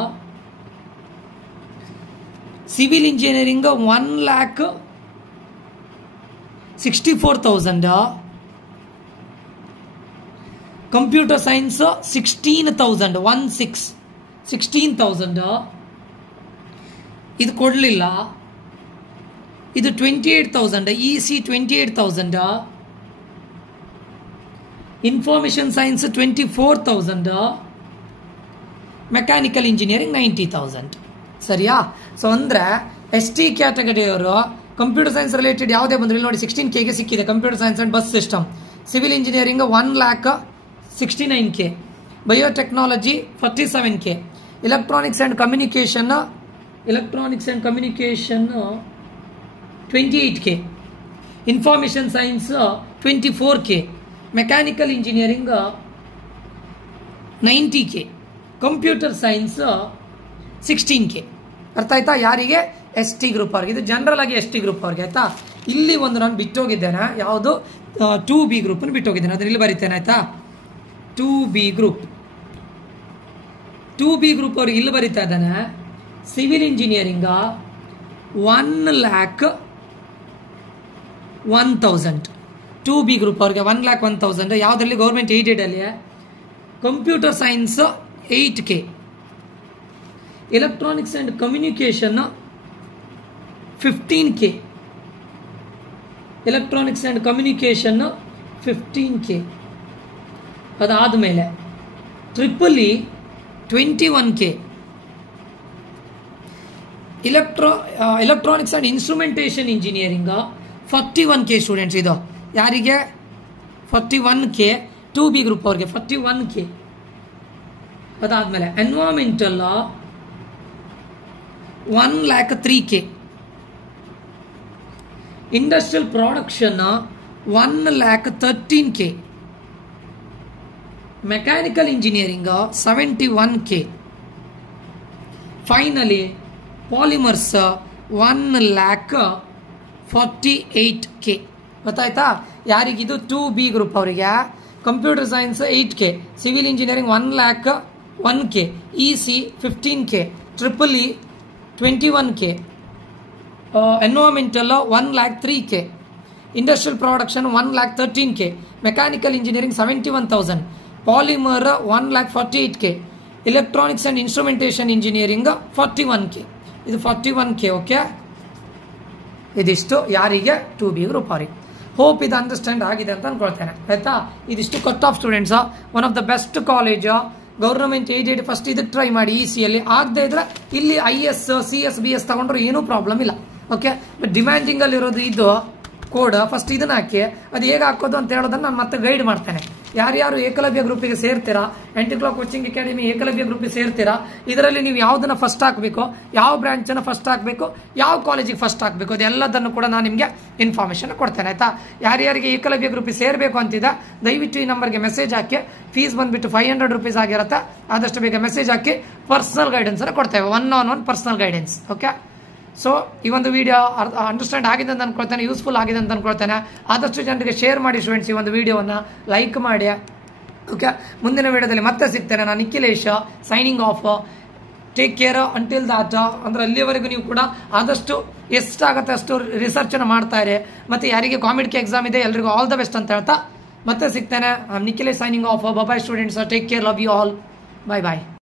Civil engineering 1,64,000. Computer science 16,000. ಇದು ಕೊಡಲಿಲ್ಲ. ಇದು 28,000 EC 28,000. Information science 24,000. Mechanical engineering 90,000. ಸರಿಯಾ? ಸೊ ಅಂದ್ರೆ ST ಕ್ಯಾಟಗರಿಯವರು ಕಂಪ್ಯೂಟರ್ ಸೈನ್ಸ್ ರಿಲೇಟೆಡ್ ಯಾವುದೇ ಬಂದ್ರೆ ನೋಡಿ 16Kಗೆ ಸಿಕ್ಕಿದೆ computer science and bus system. Civil engineering 1,69K, biotechnology 47K, electronics and communication 28K, information science 24K, mechanical engineering 90K, computer science 16K. ಅರ್ಥ ಆಯ್ತಾ? ಯಾರಿಗೆ? ST group ಅವ್ರಿಗೆ. ಇದು ಜನರಲ್ ಆಗಿ ST ಗ್ರೂಪ್ ಅವ್ರಿಗೆ. ಆಯ್ತಾ? ಇಲ್ಲಿ ಒಂದು ನಾನು ಬಿಟ್ಟೋಗಿದ್ದೇನೆ, ಯಾವುದು 2B ಗ್ರೂಪ್ ಬಿಟ್ಟೋಗಿದ್ದೇನೆ, ಅದನ್ನ ಇಲ್ಲಿ ಬರೀತೇನೆ. ಆಯ್ತಾ? 2B ಗ್ರೂಪ್ ಅವ್ರಿಗೆ ಇಲ್ಲಿ ಬರೀತಾ ಇದ್ದಾನೆ. Civil engineering 1,01,000. 2B ಗ್ರೂಪ್ ಅವ್ರಿಗೆ 1,01,000. ಯಾವುದರಲ್ಲಿ? ಗೌರ್ಮೆಂಟ್ ಏಡೆಡ್ ಅಲ್ಲಿ. Computer science 8K, electronics and communication 15K, electronics and communication 15K. ಅದಾದಮೇಲೆ EEE 21K, electronics and instrumentation engineering 41K students. ಇದು ಯಾರಿಗೆ? 41K 2B ಗ್ರೂಪ್ ಅವ್ರಿಗೆ 41K. ಅದಾದ್ಮೇಲೆ environmental 1,03K, industrial production 1,13K, mechanical engineering 71K. Finally polymers 1,48K. ಗೊತ್ತಾಯ್ತಾ? ಯಾರಿಗಿದು? 2B group ಅವರಿಗೆ. Computer science 8K, civil engineering 1,01K, EC 15K, EEE 21K, environmental 1,03K, industrial production 1,13K, mechanical engineering 71,000, polymer 1,48K, electronics and instrumentation engineering 41K. ಇದು 41K. Okay, ಇದಿಷ್ಟು ಯಾರಿಗೆ? 2B group ಅವರಿಗೆ. Hope ಇದು understand ಆಗಿದೆ ಅಂತ ಅನ್ಕೊಳ್ತೇನೆ. ಆಯ್ತಾ? ಇದಿಷ್ಟು cut off students. One of the best college, government aided. First ಇದಕ್ಕೆ ಟ್ರೈ ಮಾಡಿ. ECಯಲ್ಲಿ ಆಗದೆ ಇದ್ರೆ ಇಲ್ಲಿ IS CS BS ತಗೊಂಡ್ರು ಏನೂ ಪ್ರಾಬ್ಲಮ್ ಇಲ್ಲ. ಓಕೆ, ಬಟ್ ಡಿಮ್ಯಾಂಡಿಂಗ್ ಅಲ್ಲಿ ಇರೋದು ಇದು ಕೋಡ್. ಫಸ್ಟ್ ಇದನ್ನ ಹಾಕಿ ಅದು ಹೇಗೆ ಹಾಕೋದು ಅಂತ ಹೇಳೋದನ್ನ ನಾನು ಮತ್ತೆ ಗೈಡ್ ಮಾಡ್ತೇನೆ. ಯಾರ್ಯಾರು ಏಕಲವ್ಯ ಗ್ರೂಪಿಗೆ ಸೇರ್ತೀರಾ, ಆಂಟಿಕ್ಲಾಕ್ ಕೋಚಿಂಗ್ ಅಕಾಡೆಮಿ ಏಕಲವ್ಯ ಗ್ರೂಪಿಗೆ ಸೇರ್ತೀರಾ, ಇದರಲ್ಲಿ ನೀವು ಯಾವುದನ್ನ ಫಸ್ಟ್ ಹಾಕಬೇಕು, ಯಾವ ಬ್ರಾಂಚನ್ನು ಫಸ್ಟ್ ಹಾಕಬೇಕು, ಯಾವ ಕಾಲೇಜಿಗೆ ಫಸ್ಟ್ ಹಾಕಬೇಕು, ಅದೆಲ್ಲದನ್ನು ಕೂಡ ನಾನು ನಿಮಗೆ ಇನ್ಫಾರ್ಮೇಷನ್ ಕೊಡ್ತೇನೆ ಆಯ್ತಾ. ಯಾರ್ಯಾರಿಗೆ ಏಕಲವ್ಯ ಗ್ರೂಪಿಗೆ ಸೇರಬೇಕು ಅಂತಿದೆ ದಯವಿಟ್ಟು ಈ ನಂಬರ್ಗೆ ಮೆಸೇಜ್ ಹಾಕಿ. ಫೀಸ್ ಬಂದ್ಬಿಟ್ಟು 500 ರೂಪೀಸ್ ಆಗಿರುತ್ತೆ. ಆದಷ್ಟು ಬೇಗ ಮೆಸೇಜ್ ಹಾಕಿ. ಪರ್ಸನಲ್ ಗೈಡೆನ್ಸ್ ಅನ್ನು ಕೊಡ್ತೇವೆ, 1-on-1 personal guidance. Okay, so ಈ ಒಂದು ವಿಡಿಯೋ ಅಂಡರ್ಸ್ಟ್ಯಾಂಡ್ ಆಗಿದೆ ಅಂತ ಅನ್ಕೊಳ್ತೇನೆ, ಯೂಸ್ಫುಲ್ ಆಗಿದೆ ಅಂತ ಅನ್ಕೊಳ್ತೇನೆ. ಆದಷ್ಟು ಜನರಿಗೆ ಶೇರ್ ಮಾಡಿ ಸ್ಟೂಡೆಂಟ್ಸ್, ಈ ಒಂದು ವಿಡಿಯೋವನ್ನು ಲೈಕ್ ಮಾಡಿ. ಓಕೆ, ಮುಂದಿನ ವಿಡಿಯೋದಲ್ಲಿ ಮತ್ತೆ ಸಿಗ್ತೇನೆ. ನಾನು Nikhilesh, signing off. Take care until that. ಅಂದ್ರೆ ಅಲ್ಲಿಯವರೆಗೂ ನೀವು ಕೂಡ ಆದಷ್ಟು ಎಷ್ಟಾಗುತ್ತೆ ಅಷ್ಟು ರಿಸರ್ಚನ್ನು ಮಾಡ್ತಾ ಇರಿ. ಮತ್ತು ಯಾರಿಗೆ ಕಾಂಪಿಟೇಟಿವ್ ಎಕ್ಸಾಮ್ ಇದೆ ಎಲ್ಲರಿಗೂ ಆಲ್ ದ ಬೆಸ್ಟ್ ಅಂತ ಹೇಳ್ತಾ ಮತ್ತೆ ಸಿಗ್ತೇನೆ. Nikhilesh signing off. Bye students, take care, love you all, bye bye.